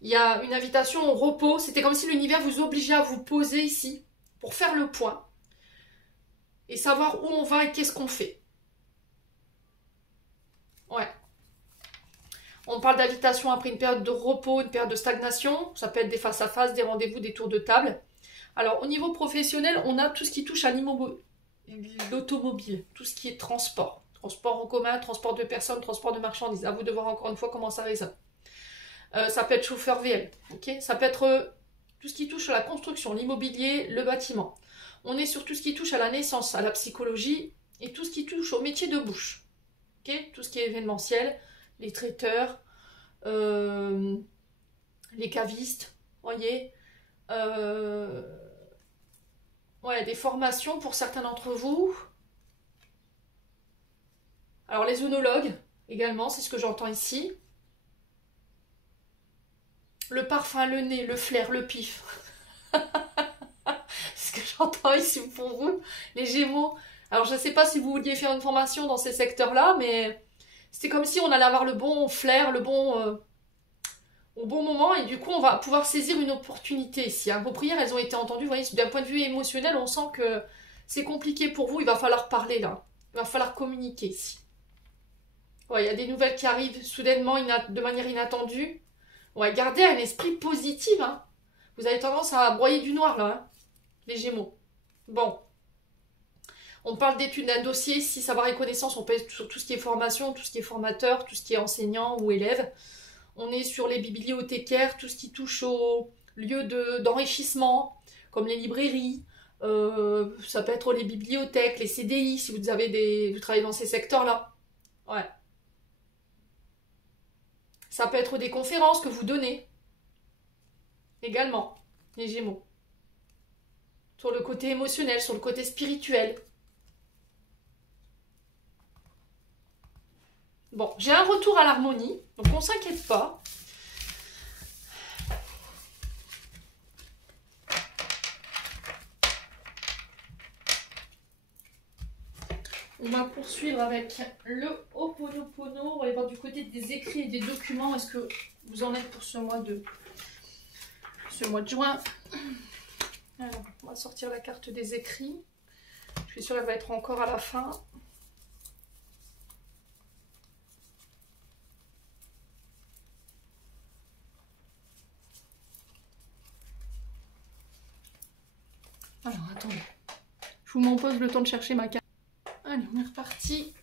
Il y a une invitation au repos. C'était comme si l'univers vous obligeait à vous poser ici pour faire le point et savoir où on va et qu'est-ce qu'on fait. Ouais. On parle d'invitation après une période de repos, une période de stagnation. Ça peut être des face-à-face, des rendez-vous, des tours de table. Alors, au niveau professionnel, on a tout ce qui touche à l'automobile, tout ce qui est transport. Transport en commun, transport de personnes, transport de marchandises. À vous de voir encore une fois comment ça résonne. Ça peut être chauffeur VL. Okay, ça peut être tout ce qui touche à la construction, l'immobilier, le bâtiment. On est sur tout ce qui touche à la naissance, à la psychologie et tout ce qui touche au métier de bouche. Okay, tout ce qui est événementiel, les traiteurs, les cavistes, voyez. Ouais, des formations pour certains d'entre vous. Alors les œnologues également, c'est ce que j'entends ici. Le parfum, le nez, le flair, le pif. C'est ce que j'entends ici pour vous, les Gémeaux. Alors je ne sais pas si vous vouliez faire une formation dans ces secteurs-là, mais c'est comme si on allait avoir le bon flair, le bon... au bon moment, et du coup on va pouvoir saisir une opportunité ici. Hein. Vos prières, elles ont été entendues, vous voyez, d'un point de vue émotionnel, on sent que c'est compliqué pour vous, il va falloir parler là. Il va falloir communiquer ici. Ouais, il y a des nouvelles qui arrivent soudainement, de manière inattendue. Ouais, gardez un esprit positif. Hein. Vous avez tendance à broyer du noir, là, hein, les Gémeaux. Bon. On parle d'études d'un dossier. Si savoir et connaissance, on peut être sur tout ce qui est formation, tout ce qui est formateur, tout ce qui est enseignant ou élève. On est sur les bibliothécaires, tout ce qui touche aux lieux d'enrichissement, comme les librairies. Ça peut être les bibliothèques, les CDI, si vous travaillez dans ces secteurs-là. Ouais. Ça peut être des conférences que vous donnez. Également, les Gémeaux. sur le côté émotionnel, sur le côté spirituel. Bon, j'ai un retour à l'harmonie, donc on ne s'inquiète pas. On va poursuivre avec le Ho'oponopono. On va aller voir du côté des écrits et des documents. Est-ce que vous en êtes pour ce mois de juin? Alors, on va sortir la carte des écrits. Je suis sûre qu'elle va être encore à la fin. Alors, attendez. Je vous m'en pose le temps de chercher ma carte. Allez, on est reparti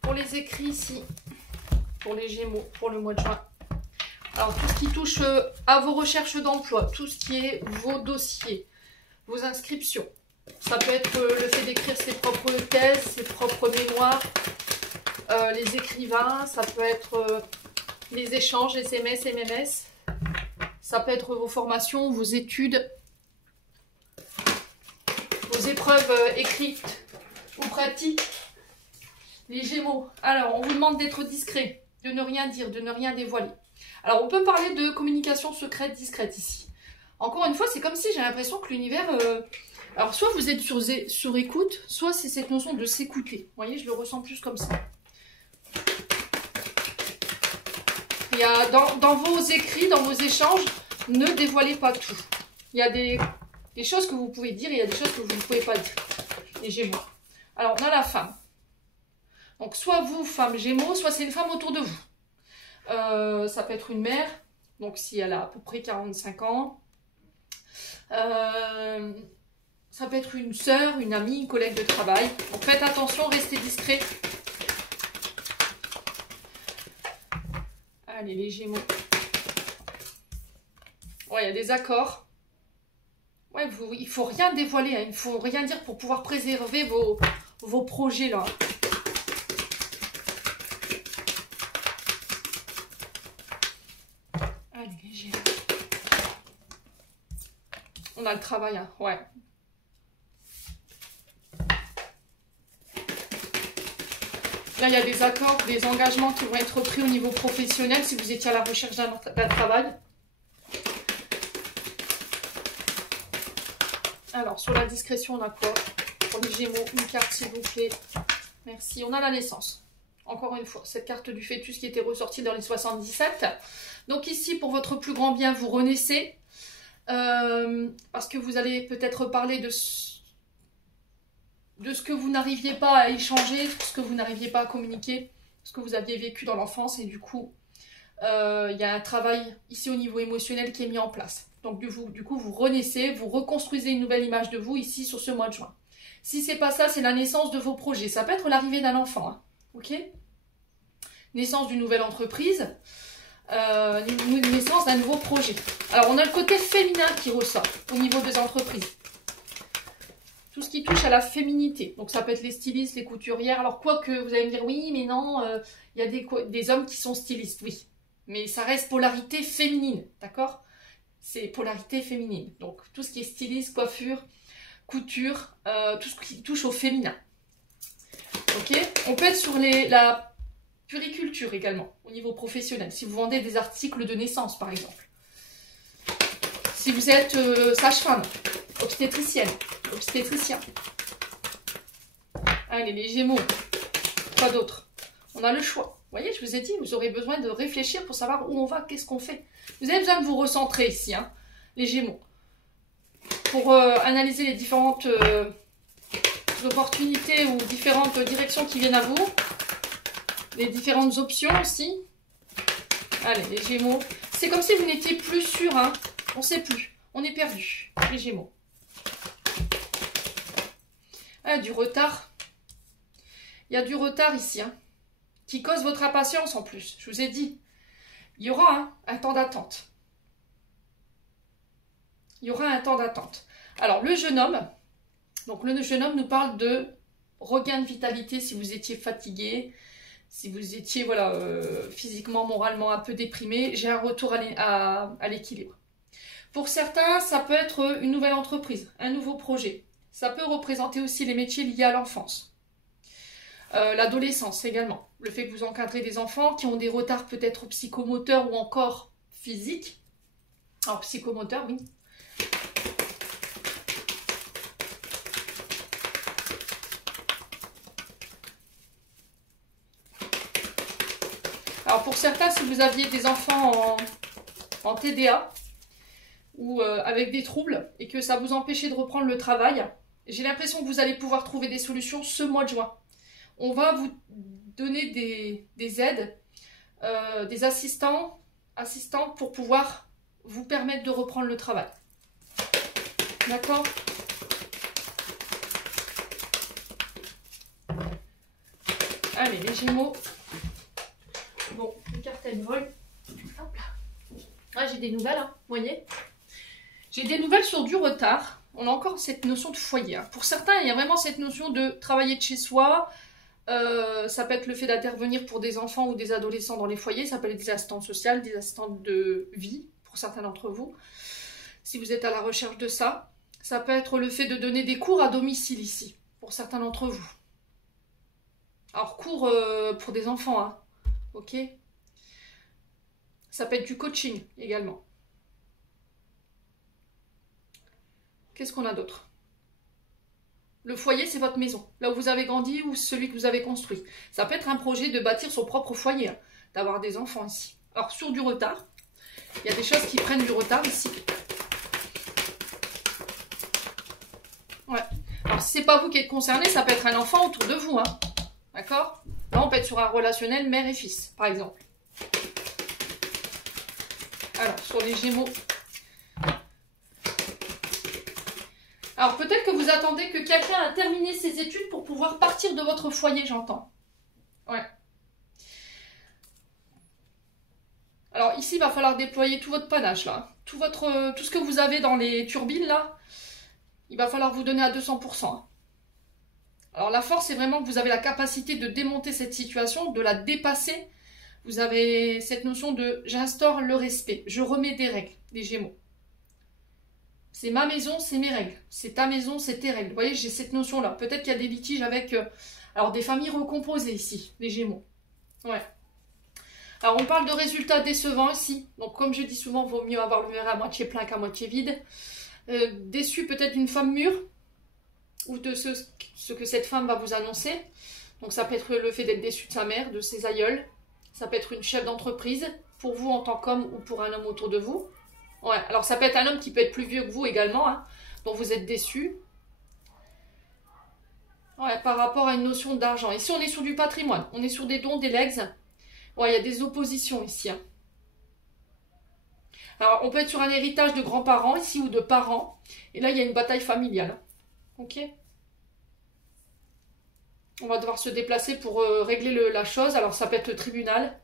pour les écrits ici, pour les Gémeaux, pour le mois de juin. Alors, tout ce qui touche à vos recherches d'emploi, tout ce qui est vos dossiers, vos inscriptions. Ça peut être le fait d'écrire ses propres thèses, ses propres mémoires, les écrivains, ça peut être les échanges, SMS, MMS. Ça peut être vos formations, vos études, vos épreuves écrites ou pratiques. Les Gémeaux. Alors, on vous demande d'être discret, de ne rien dire, de ne rien dévoiler. Alors, on peut parler de communication secrète, discrète ici. Encore une fois, c'est comme si j'ai l'impression que l'univers... Alors, soit vous êtes sur écoute, soit c'est cette notion de s'écouter. Vous voyez, je le ressens plus comme ça. Il y a, dans vos écrits, dans vos échanges, ne dévoilez pas tout. Il y a des choses que vous pouvez dire et il y a des choses que vous ne pouvez pas dire. Les Gémeaux. Alors, on a la femme. Donc, soit vous, femme Gémeaux, soit c'est une femme autour de vous. Ça peut être une mère, donc si elle a à peu près 45 ans. Ça peut être une sœur, une amie, une collègue de travail. Donc, faites attention, restez discret. Allez, les Gémeaux. Ouais, il y a des accords. Ouais, il ne faut rien dévoiler, hein. Il ne faut rien dire pour pouvoir préserver vos projets là. Allez, les Gémeaux. On a le travail, hein. Ouais. Là, il y a des accords, des engagements qui vont être pris au niveau professionnel si vous étiez à la recherche d'un travail. Alors, sur la discrétion, on a quoi? Pour les Gémeaux, une carte, s'il vous plaît. Merci. On a la naissance. Encore une fois, cette carte du fœtus qui était ressortie dans les 77. Donc ici, pour votre plus grand bien, vous renaissez. Parce que vous allez peut-être parler de ce que vous n'arriviez pas à échanger, de ce que vous n'arriviez pas à communiquer, ce que vous aviez vécu dans l'enfance. Et du coup, il y a un travail ici au niveau émotionnel qui est mis en place. Donc du coup, vous renaissez, vous reconstruisez une nouvelle image de vous ici sur ce mois de juin. Si c'est pas ça, c'est la naissance de vos projets. Ça peut être l'arrivée d'un enfant, hein. Ok? Naissance d'une nouvelle entreprise, naissance d'un nouveau projet. Alors, on a le côté féminin qui ressort au niveau des entreprises. Tout ce qui touche à la féminité. Donc, ça peut être les stylistes, les couturières. Alors, quoique, vous allez me dire, oui, mais non, il y a des hommes qui sont stylistes, oui. Mais ça reste polarité féminine, d'accord? C'est polarité féminine. Donc, tout ce qui est styliste, coiffure, couture, tout ce qui touche au féminin. Ok? On peut être sur la puriculture également, au niveau professionnel. Si vous vendez des articles de naissance, par exemple. Si vous êtes sage-femme, obstétricienne, obstétricien. Allez, les Gémeaux. Quoi d'autre? On a le choix. Vous voyez, je vous ai dit, vous aurez besoin de réfléchir pour savoir où on va, qu'est-ce qu'on fait. Vous avez besoin de vous recentrer ici, hein, les Gémeaux. Pour analyser les différentes opportunités ou différentes directions qui viennent à vous. Les différentes options aussi. Allez, les Gémeaux. C'est comme si vous n'étiez plus sûr, hein. On ne sait plus. On est perdu, les Gémeaux. Ah, du retard. Il y a du retard ici, hein, qui cause votre impatience en plus. Je vous ai dit, il y aura un temps d'attente. Il y aura un temps d'attente. Alors, le jeune homme, donc le jeune homme nous parle de regain de vitalité si vous étiez fatigué, si vous étiez voilà, physiquement, moralement un peu déprimé. J'ai un retour à l'équilibre. Pour certains, ça peut être une nouvelle entreprise, un nouveau projet. Ça peut représenter aussi les métiers liés à l'enfance. L'adolescence également. Le fait que vous encadrez des enfants qui ont des retards peut-être psychomoteurs ou encore physiques. Alors psychomoteurs, oui. Alors pour certains, si vous aviez des enfants en TDA ou avec des troubles et que ça vous empêchait de reprendre le travail, j'ai l'impression que vous allez pouvoir trouver des solutions ce mois de juin. On va vous donner des aides, des assistantes pour pouvoir vous permettre de reprendre le travail. D'accord? Allez, les Gémeaux. Bon, les cartes elles volent. Hop là. Ah, j'ai des nouvelles, hein, vous voyez? J'ai des nouvelles sur du retard. On a encore cette notion de foyer. Hein. Pour certains, il y a vraiment cette notion de travailler de chez soi. Ça peut être le fait d'intervenir pour des enfants ou des adolescents dans les foyers. Ça peut être des assistantes sociales, des assistantes de vie, pour certains d'entre vous. Si vous êtes à la recherche de ça. Ça peut être le fait de donner des cours à domicile ici, pour certains d'entre vous. Alors, cours pour des enfants, hein. Ok? Ça peut être du coaching également. Qu'est-ce qu'on a d'autre? Le foyer, c'est votre maison, là où vous avez grandi ou celui que vous avez construit. Ça peut être un projet de bâtir son propre foyer, hein, d'avoir des enfants ici. Alors, sur du retard, il y a des choses qui prennent du retard ici. Ouais. Alors, si c'est pas vous qui êtes concerné, ça peut être un enfant autour de vous, hein. D'accord? Là, on peut être sur un relationnel mère et fils, par exemple. Alors, sur les Gémeaux. Alors, peut-être que vous attendez que quelqu'un a terminé ses études pour pouvoir partir de votre foyer, j'entends. Ouais. Alors, ici, il va falloir déployer tout votre panache, là. Tout ce que vous avez dans les turbines, là, il va falloir vous donner à 200%. Alors, la force, c'est vraiment que vous avez la capacité de démonter cette situation, de la dépasser. Vous avez cette notion de « j'instaure le respect, je remets des règles », les Gémeaux. C'est ma maison, c'est mes règles. C'est ta maison, c'est tes règles. Vous voyez, j'ai cette notion-là. Peut-être qu'il y a des litiges avec alors des familles recomposées ici, les Gémeaux. Ouais. Alors, on parle de résultats décevants ici. Donc, comme je dis souvent, il vaut mieux avoir le verre à moitié plein qu'à moitié vide. Déçu peut-être d'une femme mûre ou de ce que cette femme va vous annoncer. Donc, ça peut être le fait d'être déçu de sa mère, de ses aïeuls. Ça peut être une chef d'entreprise pour vous en tant qu'homme ou pour un homme autour de vous. Ouais, alors ça peut être un homme qui peut être plus vieux que vous également, hein, dont vous êtes déçu. Ouais, par rapport à une notion d'argent. Ici, on est sur du patrimoine. On est sur des dons, des legs. Ouais, il y a des oppositions ici. Hein. Alors, on peut être sur un héritage de grands-parents ici ou de parents. Et là, il y a une bataille familiale. Ok? On va devoir se déplacer pour régler la chose. Alors, ça peut être le tribunal.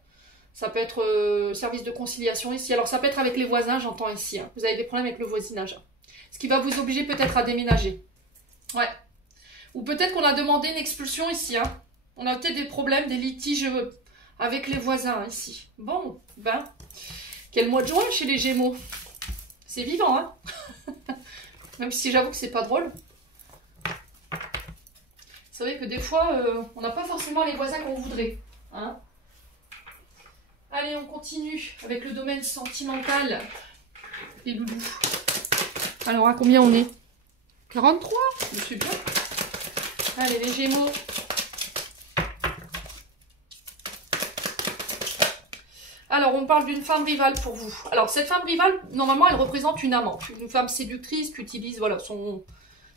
Ça peut être service de conciliation ici. Alors, ça peut être avec les voisins, j'entends ici. Hein. Vous avez des problèmes avec le voisinage. Ce qui va vous obliger peut-être à déménager. Ouais. Ou peut-être qu'on a demandé une expulsion ici. Hein. On a peut-être des problèmes, des litiges avec les voisins hein, ici. Bon, ben, quel mois de juin chez les Gémeaux. C'est vivant, hein. Même si j'avoue que c'est pas drôle. C'est vrai que des fois, on n'a pas forcément les voisins qu'on voudrait. Hein. Allez, on continue avec le domaine sentimental. Les loulous. Alors, à combien on est? 43. Je suis bien. Allez, les Gémeaux. Alors, on parle d'une femme rivale pour vous. Alors, cette femme rivale, normalement, elle représente une amante. Une femme séductrice qui utilise voilà, son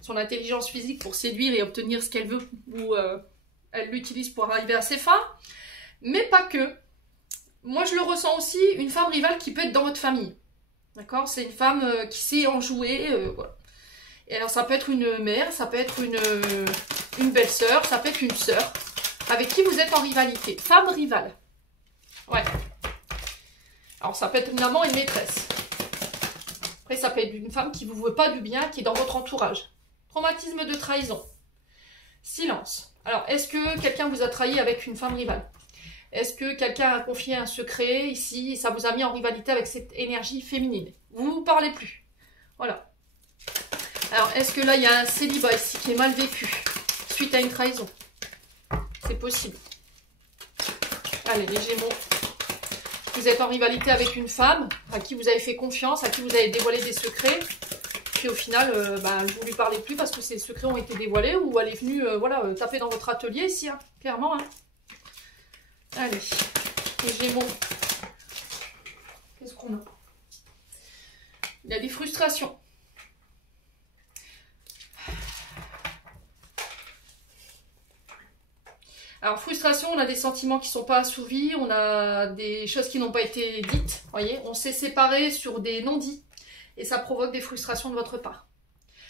intelligence physique pour séduire et obtenir ce qu'elle veut. Ou elle l'utilise pour arriver à ses fins. Mais pas que. Moi, je le ressens aussi, une femme rivale qui peut être dans votre famille. D'accord? C'est une femme qui sait en jouer. Voilà. Et alors, ça peut être une mère, ça peut être une belle-sœur, ça peut être une sœur, avec qui vous êtes en rivalité. Femme rivale. Ouais. Alors, ça peut être une amant et une maîtresse. Après, ça peut être une femme qui ne vous veut pas du bien, qui est dans votre entourage. Traumatisme de trahison. Silence. Alors, est-ce que quelqu'un vous a trahi avec une femme rivale? Est-ce que quelqu'un a confié un secret ici, ça vous a mis en rivalité avec cette énergie féminine? Vous ne vous parlez plus. Voilà. Alors, est-ce que là, il y a un célibat ici qui est mal vécu suite à une trahison? C'est possible. Allez, les Gémeaux. Vous êtes en rivalité avec une femme à qui vous avez fait confiance, à qui vous avez dévoilé des secrets. Puis au final, vous ne lui parlez plus parce que ces secrets ont été dévoilés ou elle est venue taper dans votre atelier ici, hein, clairement. Hein. Allez, les Gémeaux. Qu'est-ce qu'on a? Il y a des frustrations. Alors, frustration, on a des sentiments qui ne sont pas assouvis, on a des choses qui n'ont pas été dites, voyez, on s'est séparés sur des non-dits, et ça provoque des frustrations de votre part.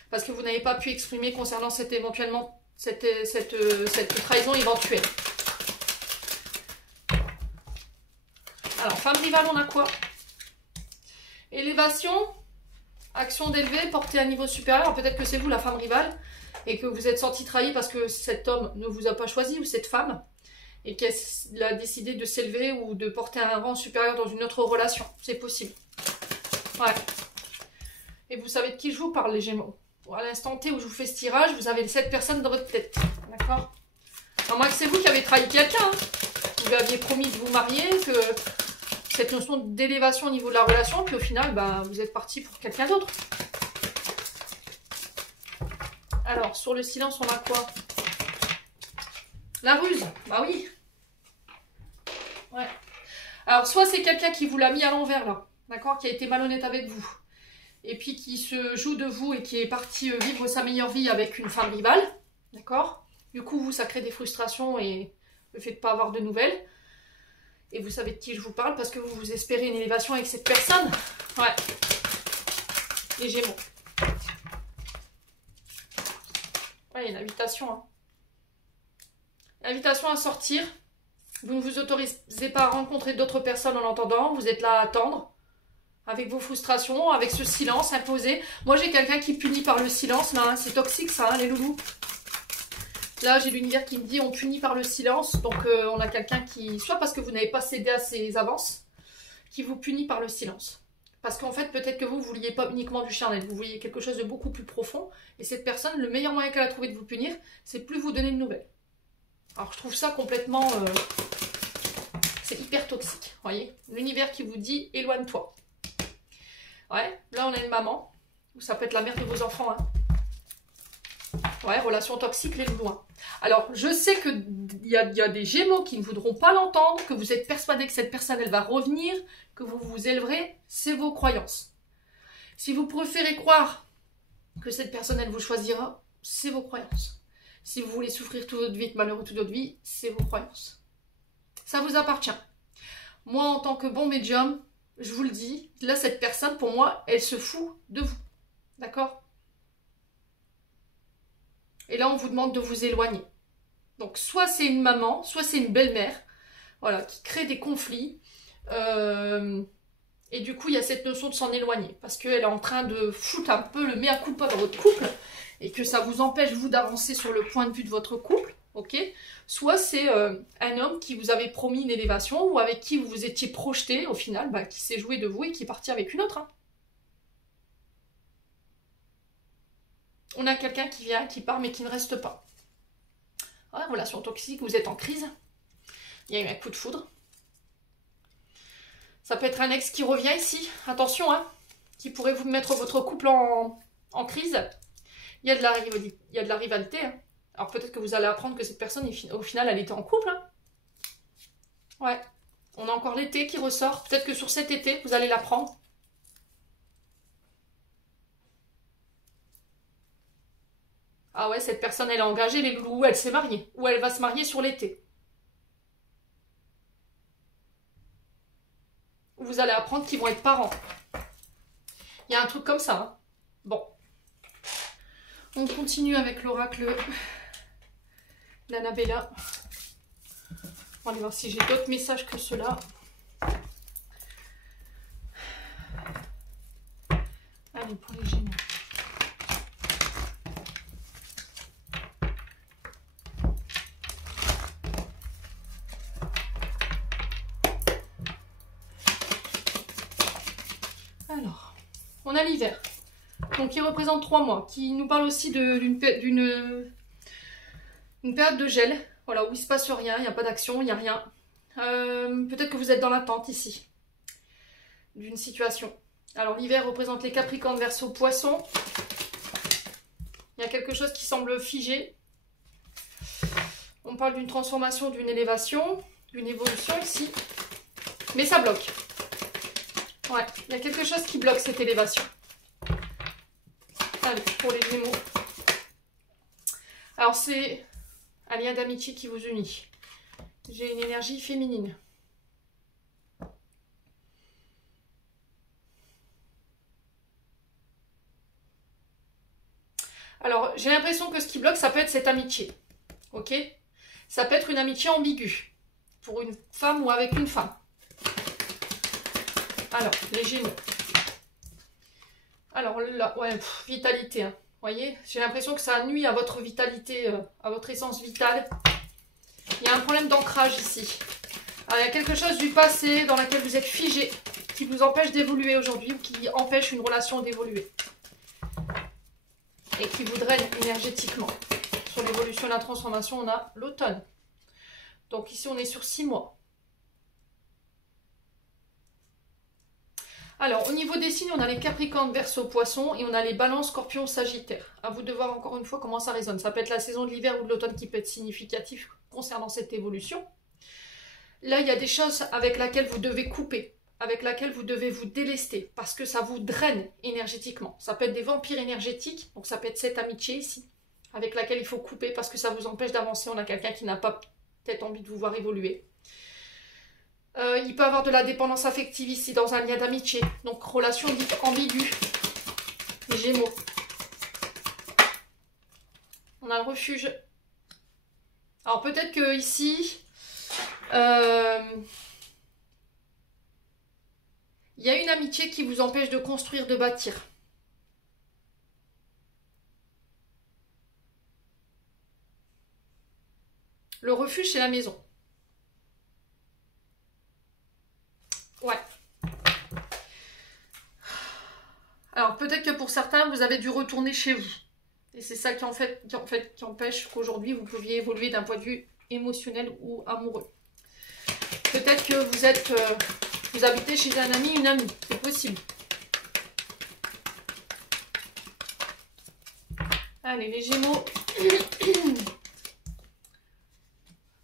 Parce que vous n'avez pas pu exprimer concernant cette trahison éventuelle. Alors, femme rivale, on a quoi? Élévation, action d'élever, portée à un niveau supérieur. Peut-être que c'est vous la femme rivale, et que vous êtes senti trahi parce que cet homme ne vous a pas choisi, ou cette femme, et qu'elle a décidé de s'élever ou de porter un rang supérieur dans une autre relation. C'est possible. Ouais. Et vous savez de qui je vous parle, les Gémeaux. À l'instant T où je vous fais ce tirage, vous avez cette personne dans votre tête. D'accord? À moins que c'est vous qui avez trahi quelqu'un. Hein. Vous lui aviez promis de vous marier, que cette notion d'élévation au niveau de la relation, puis au final, vous êtes parti pour quelqu'un d'autre. Alors, sur le silence, on a quoi? La ruse. Bah oui. Ouais. Alors, soit c'est quelqu'un qui vous l'a mis à l'envers, là. D'accord? Qui a été malhonnête avec vous. Et puis qui se joue de vous et qui est parti vivre sa meilleure vie avec une femme rivale. D'accord? Du coup, vous, ça crée des frustrations et le fait de ne pas avoir de nouvelles. Et vous savez de qui je vous parle parce que vous espérez une élévation avec cette personne. Ouais. Les Gémeaux. Ouais, il y a une invitation. Hein. Invitation à sortir. Vous ne vous autorisez pas à rencontrer d'autres personnes en entendant. Vous êtes là à attendre. Avec vos frustrations, avec ce silence imposé. Moi, j'ai quelqu'un qui punit par le silence. Là, hein. C'est toxique, ça, hein, les loulous. Là, j'ai l'univers qui me dit on punit par le silence. Donc, on a quelqu'un qui, soit parce que vous n'avez pas cédé à ses avances, qui vous punit par le silence. Parce qu'en fait, peut-être que vous ne vouliez pas uniquement du charnel. Vous vouliez quelque chose de beaucoup plus profond. Et cette personne, le meilleur moyen qu'elle a trouvé de vous punir, c'est plus vous donner de nouvelles. Alors, je trouve ça complètement... c'est hyper toxique, vous voyez. L'univers qui vous dit éloigne-toi. Ouais, là, on a une maman. Ça peut être la mère de vos enfants, hein. Ouais, relation toxique, les loulous. Hein. Alors, je sais qu'il y a des Gémeaux qui ne voudront pas l'entendre, que vous êtes persuadés que cette personne, elle va revenir, que vous vous élèverez, c'est vos croyances. Si vous préférez croire que cette personne, elle vous choisira, c'est vos croyances. Si vous voulez souffrir toute votre vie, être malheureux toute votre vie, c'est vos croyances. Ça vous appartient. Moi, en tant que bon médium, je vous le dis, là, cette personne, pour moi, elle se fout de vous. D'accord ? Et là, on vous demande de vous éloigner. Donc, soit c'est une maman, soit c'est une belle-mère, voilà, qui crée des conflits. Et du coup, il y a cette notion de s'en éloigner. Parce qu'elle est en train de foutre un peu le mea culpa dans votre couple. Et que ça vous empêche, vous, d'avancer sur le point de vue de votre couple. Ok ? Soit c'est un homme qui vous avait promis une élévation ou avec qui vous vous étiez projeté, au final, qui s'est joué de vous et qui est parti avec une autre. Hein. On a quelqu'un qui vient, qui part, mais qui ne reste pas. Ouais, relation toxique, vous êtes en crise. Il y a eu un coup de foudre. Ça peut être un ex qui revient ici. Attention, hein, qui pourrait vous mettre votre couple en crise. Il y a de la rivalité. Hein. Alors peut-être que vous allez apprendre que cette personne, au final, elle était en couple. Hein. Ouais. On a encore l'été qui ressort. Peut-être que sur cet été, vous allez l'apprendre. Ah ouais, cette personne, elle est engagée, les loulous, elle s'est mariée. Ou elle va se marier sur l'été. Vous allez apprendre qu'ils vont être parents. Il y a un truc comme ça. Hein. Bon. On continue avec l'oracle d'Annabella. On va aller voir si j'ai d'autres messages que ceux-là. Allez, pour les Gémeaux. On a l'hiver. Donc qui représente 3 mois. Qui nous parle aussi d'une période de gel. Voilà, où il ne se passe rien, il n'y a pas d'action, il n'y a rien. Peut-être que vous êtes dans l'attente ici. D'une situation. Alors l'hiver représente les Capricornes, Verseau, Poissons. Il y a quelque chose qui semble figé. On parle d'une transformation, d'une élévation, d'une évolution ici. Mais ça bloque. Ouais, il y a quelque chose qui bloque cette élévation. Allez, pour les Gémeaux. Alors c'est un lien d'amitié qui vous unit. J'ai une énergie féminine. Alors, j'ai l'impression que ce qui bloque, ça peut être cette amitié. Ok? Ça peut être une amitié ambiguë. Pour une femme ou avec une femme. Alors, les Gémeaux. Alors là, ouais, vitalité. Hein. Vous voyez? J'ai l'impression que ça nuit à votre vitalité, à votre essence vitale. Il y a un problème d'ancrage ici. Alors, il y a quelque chose du passé dans lequel vous êtes figé, qui vous empêche d'évoluer aujourd'hui, ou qui empêche une relation d'évoluer. Et qui vous draine énergétiquement. Sur l'évolution et la transformation, on a l'automne. Donc ici, on est sur 6 mois. Alors, au niveau des signes, on a les Capricornes, Verseau, Poissons, et on a les Balances, Scorpions, Sagittaires. À vous de voir encore une fois comment ça résonne. Ça peut être la saison de l'hiver ou de l'automne qui peut être significatif concernant cette évolution. Là, il y a des choses avec lesquelles vous devez couper, avec lesquelles vous devez vous délester, parce que ça vous draine énergétiquement. Ça peut être des vampires énergétiques, donc ça peut être cette amitié ici, avec laquelle il faut couper parce que ça vous empêche d'avancer. On a quelqu'un qui n'a pas peut-être envie de vous voir évoluer. Il peut avoir de la dépendance affective ici dans un lien d'amitié, donc relation dite ambiguë. Les Gémeaux. On a le refuge. Alors peut-être que ici... il y a une amitié qui vous empêche de construire, de bâtir. Le refuge, c'est la maison. Ouais. Alors peut-être que pour certains, vous avez dû retourner chez vous. Et c'est ça qui empêche qu'aujourd'hui, vous pouviez évoluer d'un point de vue émotionnel ou amoureux. Peut-être que vous habitez chez un ami, une amie. C'est possible. Allez, les Gémeaux.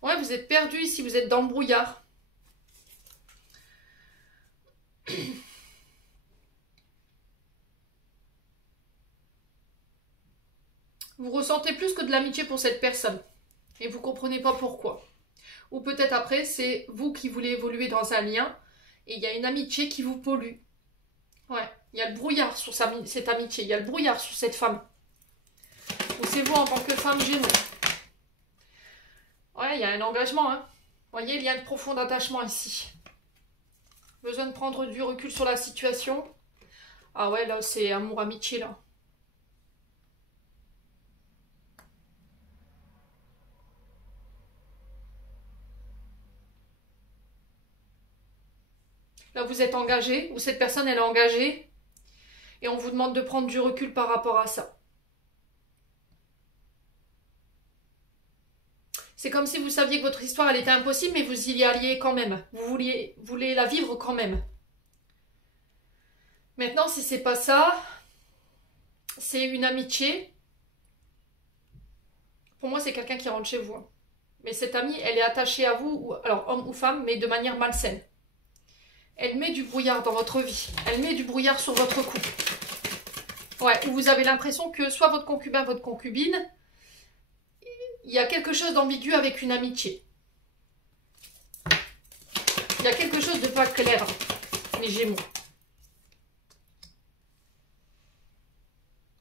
Ouais, vous êtes perdu ici, vous êtes dans le brouillard. Vous ressentez plus que de l'amitié pour cette personne. Et vous ne comprenez pas pourquoi. Ou peut-être après, c'est vous qui voulez évoluer dans un lien. Et il y a une amitié qui vous pollue. Ouais, il y a le brouillard sur cette amitié. Il y a le brouillard sur cette femme. Ou c'est vous en tant que femme Gémeaux. Ouais, il y a un engagement. Hein. Vous voyez, il y a un profond attachement ici. Besoin de prendre du recul sur la situation. Ah ouais, là, c'est amour-amitié, là. Là, vous êtes engagé, ou cette personne, elle est engagée. Et on vous demande de prendre du recul par rapport à ça. C'est comme si vous saviez que votre histoire, elle était impossible, mais vous y alliez quand même. Vous voulez la vivre quand même. Maintenant, si c'est pas ça, c'est une amitié. Pour moi, c'est quelqu'un qui rentre chez vous. Hein. Mais cette amie, elle est attachée à vous, alors homme ou femme, mais de manière malsaine. Elle met du brouillard dans votre vie. Elle met du brouillard sur votre couple. Ouais, où vous avez l'impression que soit votre concubin, votre concubine, il y a quelque chose d'ambigu avec une amitié. Il y a quelque chose de pas clair, les Gémeaux.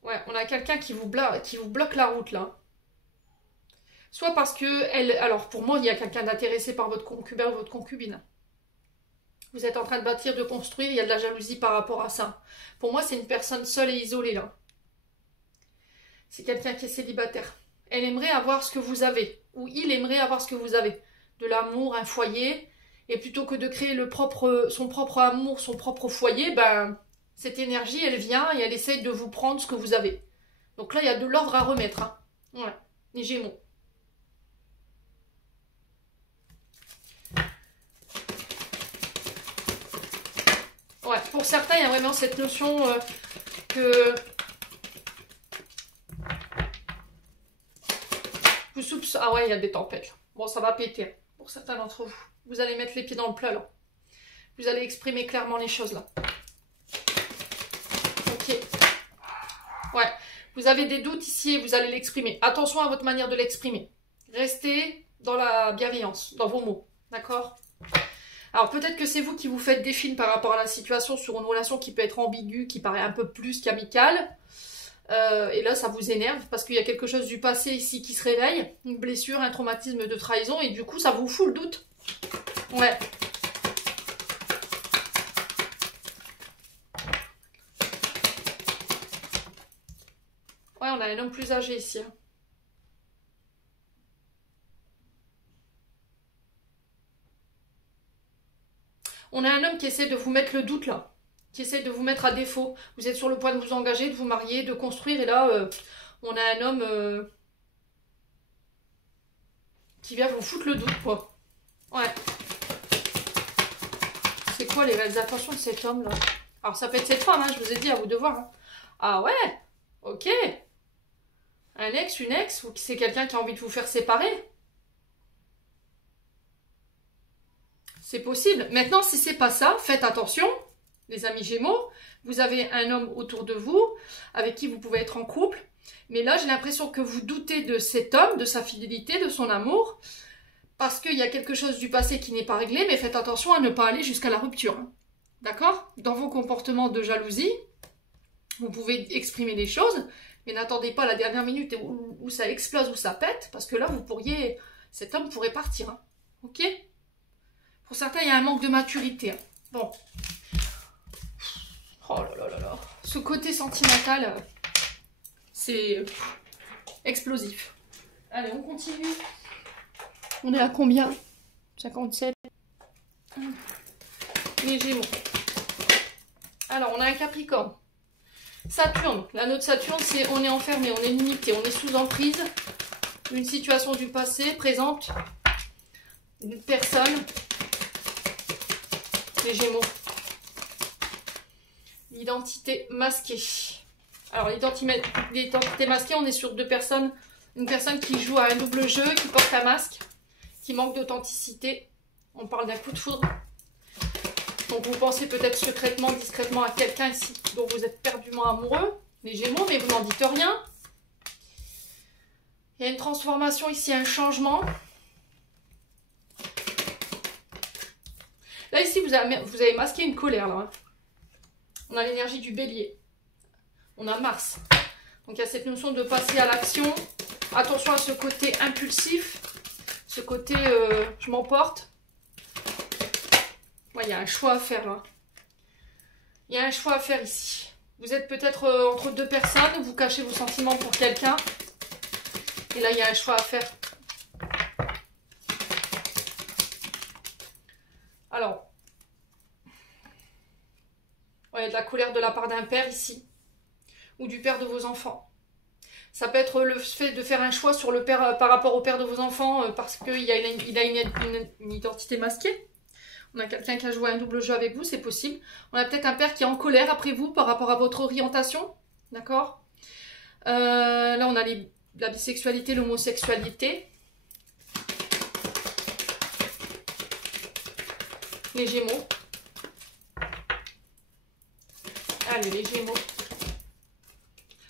Ouais, on a quelqu'un qui vous bloque la route, là. Soit parce que, alors pour moi, il y a quelqu'un d'intéressé par votre concubin ou votre concubine. Vous êtes en train de bâtir, de construire, il y a de la jalousie par rapport à ça. Pour moi, c'est une personne seule et isolée, là. C'est quelqu'un qui est célibataire. Elle aimerait avoir ce que vous avez, ou il aimerait avoir ce que vous avez. De l'amour, un foyer, et plutôt que de créer son propre amour, son propre foyer, ben, Cette énergie, elle vient et elle essaye de vous prendre ce que vous avez. Donc là, il y a de l'ordre à remettre. Hein. Ouais, les Gémeaux. Ouais, pour certains, il y a vraiment cette notion que vous soupçonnez. Ah ouais, il y a des tempêtes. Là. Bon, ça va péter pour certains d'entre vous. Vous allez mettre les pieds dans le plat là. Vous allez exprimer clairement les choses là. Ok. Ouais. Vous avez des doutes ici et vous allez l'exprimer. Attention à votre manière de l'exprimer. Restez dans la bienveillance, dans vos mots. D'accord ? Alors peut-être que c'est vous qui vous faites des films par rapport à la situation sur une relation qui peut être ambiguë, qui paraît un peu plus qu'amicale. Et là, ça vous énerve parce qu'il y a quelque chose du passé ici qui se réveille. Une blessure, un traumatisme de trahison. Et du coup, ça vous fout le doute. Ouais. Ouais, on a un homme plus âgé ici. Hein. On a un homme qui essaie de vous mettre le doute là. Qui essaie de vous mettre à défaut. Vous êtes sur le point de vous engager, de vous marier, de construire. Et là, on a un homme qui vient vous foutre le doute, quoi. Ouais. C'est quoi les réelles intentions de cet homme là? Alors ça peut être cette femme, hein, je vous ai dit, à vous de voir. Hein. Ah ouais, ok. Un ex, une ex, ou c'est quelqu'un qui a envie de vous faire séparer? C'est possible. Maintenant, si c'est pas ça, faites attention, les amis Gémeaux. Vous avez un homme autour de vous, avec qui vous pouvez être en couple. Mais là, j'ai l'impression que vous doutez de cet homme, de sa fidélité, de son amour, parce qu'il y a quelque chose du passé qui n'est pas réglé, mais faites attention à ne pas aller jusqu'à la rupture. Hein. D'accord? Dans vos comportements de jalousie, vous pouvez exprimer des choses, mais n'attendez pas la dernière minute où ça explose, où ça pète, parce que là, vous pourriez... Cet homme pourrait partir. Hein. Ok? Pour certains, il y a un manque de maturité. Hein. Bon. Oh là là là là. Ce côté sentimental, c'est explosif. Allez, on continue. On est à combien? 57. Les Gémeaux. Alors, on a un Capricorne. Saturne. La note Saturne, c'est on est enfermé, on est limité, on est sous emprise. Une situation du passé présente une personne. Les Gémeaux. L'identité masquée. Alors, l'identité masquée, on est sur deux personnes. Une personne qui joue à un double jeu, qui porte un masque, qui manque d'authenticité. On parle d'un coup de foudre. Donc, vous pensez peut-être secrètement, discrètement à quelqu'un ici dont vous êtes perdument amoureux, les Gémeaux, mais vous n'en dites rien. Il y a une transformation ici, un changement. Là, ici, vous avez masqué une colère, là. Hein. On a l'énergie du bélier. On a Mars. Donc, il y a cette notion de passer à l'action. Attention à ce côté impulsif. Ce côté, je m'emporte. Ouais, il y a un choix à faire, là. Il y a un choix à faire ici. Vous êtes peut-être entre deux personnes. Vous cachez vos sentiments pour quelqu'un. Et là, il y a un choix à faire. Alors, ouais, de la colère de la part d'un père ici, ou du père de vos enfants. Ça peut être le fait de faire un choix sur le père par rapport au père de vos enfants parce qu'il a une identité masquée. On a quelqu'un qui a joué un double jeu avec vous, c'est possible. On a peut-être un père qui est en colère après vous par rapport à votre orientation. D'accord? Là, on a la bisexualité, l'homosexualité. Les Gémeaux. Allez, les Gémeaux.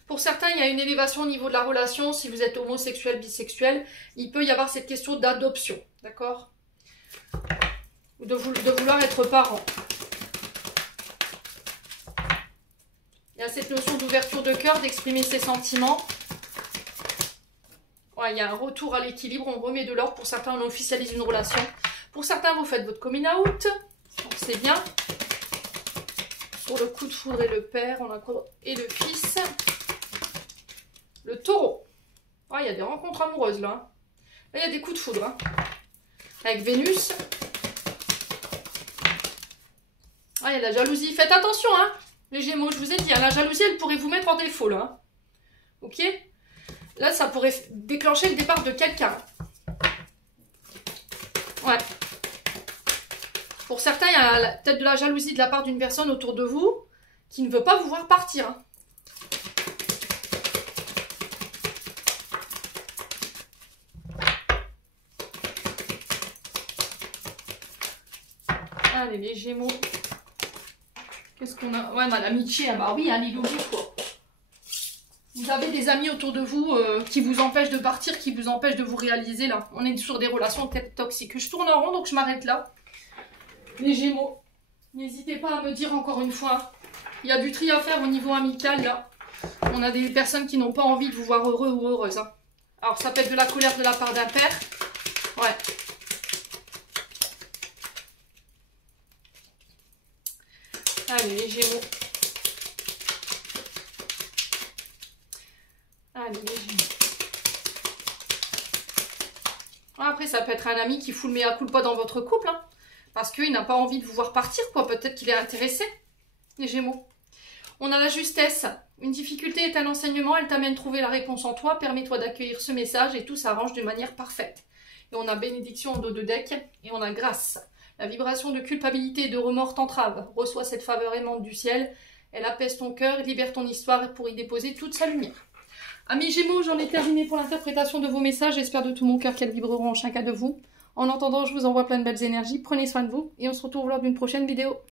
Pour certains, il y a une élévation au niveau de la relation. Si vous êtes homosexuel, bisexuel, il peut y avoir cette question d'adoption. D'accord? Ou de vouloir être parent. Il y a cette notion d'ouverture de cœur, d'exprimer ses sentiments. Ouais, il y a un retour à l'équilibre, on remet de l'ordre. Pour certains, on officialise une relation. Pour certains, vous faites votre coming out. C'est bien. Pour le coup de foudre et le père, on a quoi? Et le fils. Le taureau. Oh, il y a des rencontres amoureuses là. Là, il y a des coups de foudre. Hein. Avec Vénus. Ah, il y a de la jalousie. Faites attention, hein. Les Gémeaux, je vous ai dit, hein, la jalousie, elle pourrait vous mettre en défaut, là. Hein. Ok? Là, ça pourrait déclencher le départ de quelqu'un. Ouais. Pour certains, il y a peut-être de la jalousie de la part d'une personne autour de vous qui ne veut pas vous voir partir. Hein. Allez, les Gémeaux. Qu'est-ce qu'on a? Ouais, madame amitié, ah bah oui, elle est logique, quoi. Vous avez des amis autour de vous qui vous empêchent de partir, qui vous empêchent de vous réaliser, là. On est sur des relations peut-être toxiques. Je tourne en rond, donc je m'arrête là. Les Gémeaux, n'hésitez pas à me dire encore une fois. Il y a du tri à faire au niveau amical, là. On a des personnes qui n'ont pas envie de vous voir heureux ou heureuse. Hein. Alors, ça peut être de la colère de la part d'un père. Ouais. Allez, les Gémeaux. Allez, les Gémeaux. Après, ça peut être un ami qui fout le mea culpa dans votre couple. Hein, parce qu'il n'a pas envie de vous voir partir, quoi. Peut-être qu'il est intéressé, les Gémeaux. On a la justesse. Une difficulté est un enseignement. Elle t'amène à trouver la réponse en toi. Permets-toi d'accueillir ce message et tout s'arrange de manière parfaite. Et on a bénédiction en dos de deck. Et on a grâce. La vibration de culpabilité et de remords t'entrave. Reçois cette faveur aimante du ciel. Elle apaise ton cœur, libère ton histoire pour y déposer toute sa lumière. Amis Gémeaux, j'en ai terminé pour l'interprétation de vos messages. J'espère de tout mon cœur qu'elles vibreront en chacun de vous. En attendant, je vous envoie plein de belles énergies. Prenez soin de vous et on se retrouve lors d'une prochaine vidéo.